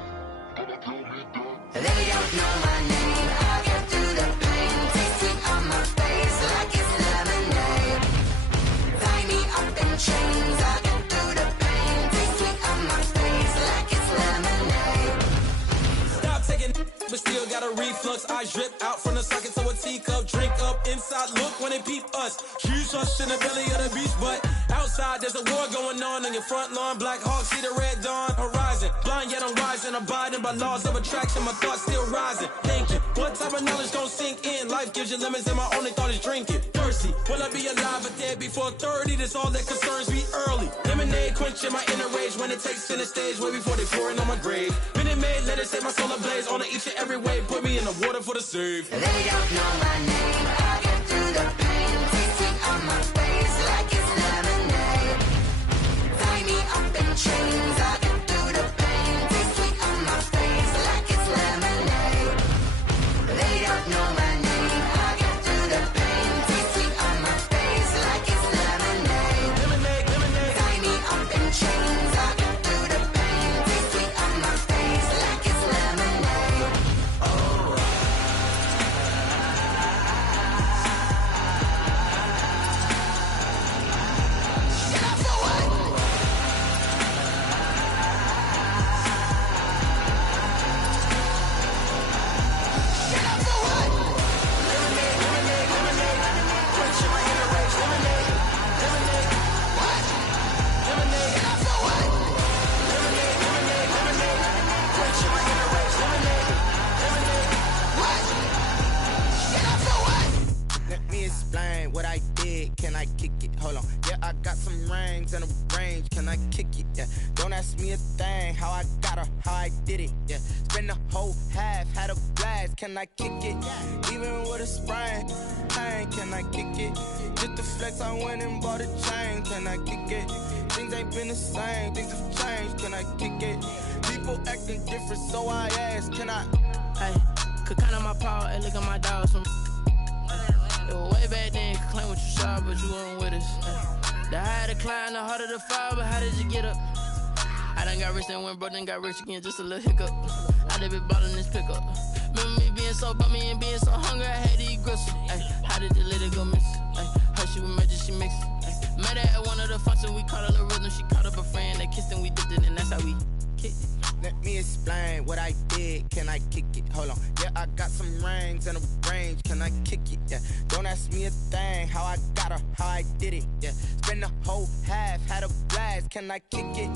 They don't know my name. in chains. I get through the pain. Taste sweet on my face like it's lemonade. Stop taking, but still got a reflux. Eyes drip out from the socket to a teacup. Drink up inside, look when they peep us. Shoes us in the belly of the beach, but outside there's a war going on your front lawn. Black Hawk, see the red dawn horizon. Blind yet I'm rising, abiding by laws of attraction. My thoughts still rising. Thinking, what type of knowledge gon' sink in? Life gives you lemons and my only thought is drinking. Thirsty, will I be alive or dead before 30? That's all that concerns me early. Lemonade quenching my inner rage when it takes center stage way before they pour it on my grave. Minute Maid, let it set my soul ablaze on each and every way. Put me in the water for the save. They don't know my name. I get through the pain. Taste sweet on my face like it's lemonade. Tie me up in chains. I get through the pain. Taste sweet on my face like it's lemonade. They don't know my name. I get through the pain. Taste sweet on my face like it's lemonade. Lemonade, lemonade. Tie me up in chains. I get through the pain. Taste sweet on my face like it's lemonade. Oh. Let me explain what I did. Can I kick it? Hold on. Yeah, I got some rings and a range. Can I kick it? Yeah. Don't ask me a thing. How I got her, how I did it. Yeah. Spend the whole half, had a blast. Can I kick it? Even with a sprain. Pain, can I kick it? Just the flex, I went and bought a chain. Can I kick it? Things ain't been the same. Things have changed. Can I kick it? People acting different, so I ask. Can I? Hey, could count on my power and look at my dogs from. It was way back then, could claim what you saw, but you weren't with us. The higher the climb, the harder the fall, but how did you get up? I done got rich and went broke, then got rich again, just a little hiccup. I done been bought in this pickup. Remember me being so bummy and being so hungry, I had to eat gristle. Ay, how did the lady go miss? Ay, her she was magic, she mixed. Ay, met her at one of the functions, we caught a little rhythm, she caught up a friend, they kissed and we dipped it, and that's how we kicked it. Let me explain what I did. Can I kick it? Hold on. Yeah, I got some rings and a range. Can I kick it? Yeah. Don't ask me a thing. How I got her, how I did it. Yeah. Spend the whole half, had a blast. Can I kick it?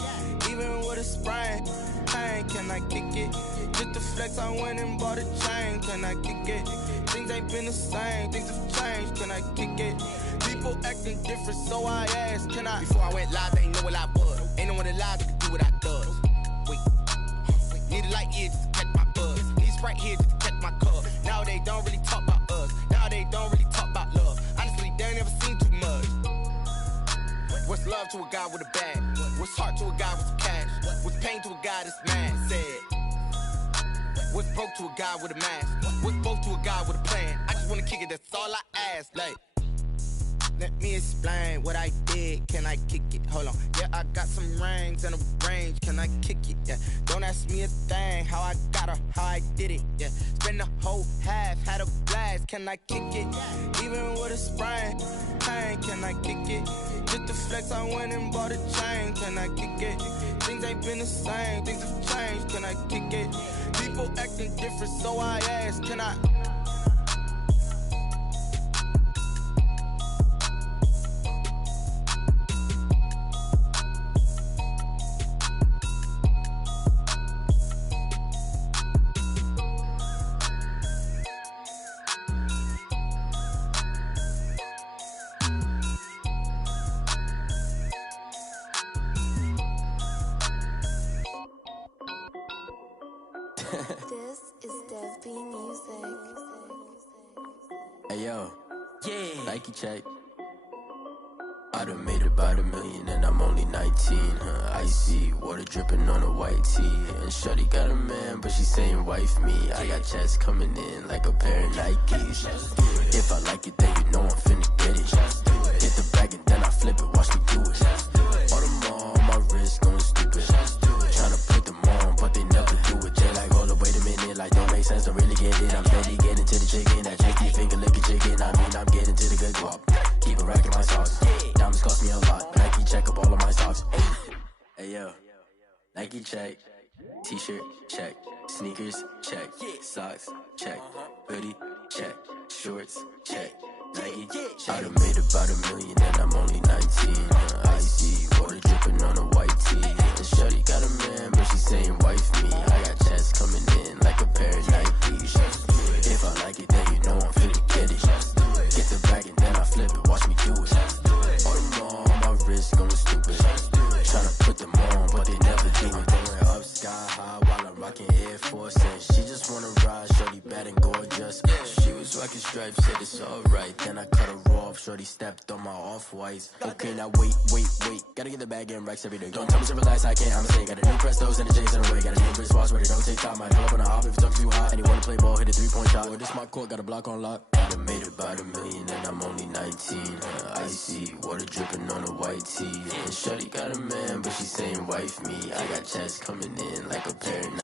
Even with a sprain. Pain, can I kick it? Just the flex, I went and bought a chain. Can I kick it? Things ain't been the same. Things have changed. Can I kick it? People acting different, so I asked. Can I? Before I went live, they ain't know what I was. Ain't no one alive that could do what I does. Need a light here just to catch my buzz. Need Sprite here just to catch my cup. Now they don't really talk about us. Now they don't really talk about love. Honestly, they ain't never seen too much. What's love to a guy with a bag? What's heart to a guy with some cash? What's pain to a guy that's mad? Said. What's broke to a guy with a mask? What's broke to a guy with a plan? I just wanna kick it, that's all I ask. Like, let me explain what I did. Can I kick it? Hold on. Yeah, I got some rings and a range. Can I kick it? Yeah. Don't ask me a thing. How I got her, how I did it. Yeah. Spend the whole half, had a blast. Can I kick it? Even with a sprain. Pain, can I kick it? Just the flex, I went and bought a chain. Can I kick it? Things ain't been the same. Things have changed. Can I kick it? People acting different, so I ask. Can I? This is Dev B Music. Hey yo, yeah. Nike check. I done made about $1 million and I'm only 19. Icy water dripping on a white tee. And shorty got a man, but she saying wife me. I got checks coming in like a pair of Nikes. If I like it, then you know I'm finna get it. Hit the bag and then I flip it. Watch me do it. Audemars on my wrist, going stupid. Tryna put them on, but they never do it. They like, hold up, wait a minute, like don't make sense, don't really get it. I'm steady getting to the chicken, that tricky finger licking chicken. I mean, I'm getting to the good guap. Keep a rack in my sauce. Diamonds cost me a lot. Nike check Nike check, t-shirt check, sneakers check, socks check, hoodie check, shorts check, Nike check. I done made about $1 million and I'm only 19. Icy water dripping on a white tee. And shorty got a man, but she saying wife me. I got checks coming in like a pair of Nikes. If I like it, then you know I'm finna get it. Get the bag and then I flip it, watch me do it. All them on my wrist going stupid. Tryna put them on, but they never do it. Going up sky high while I'm rocking Air Force. And she just wanna ride, shorty bad and gorgeous. She was rocking stripes, said it's alright. Then I cut her off, shorty stepped on my off-whites. Okay, now wait. Gotta get the bag and racks every day. Don't tell me to relax, I can't, I'm saying. Got a new Prestos and a J's in a way. Got a new British watch, but it don't take time. Might pull up on a hop if it's up too hot. And you wanna play ball, hit a 3-point shot. Or this my court, got a block on lock. I done made about $1 million and I'm only 19. Icy water dripping on a white tee. And shorty got a man, but she saying wife me. I got checks coming in like a pair of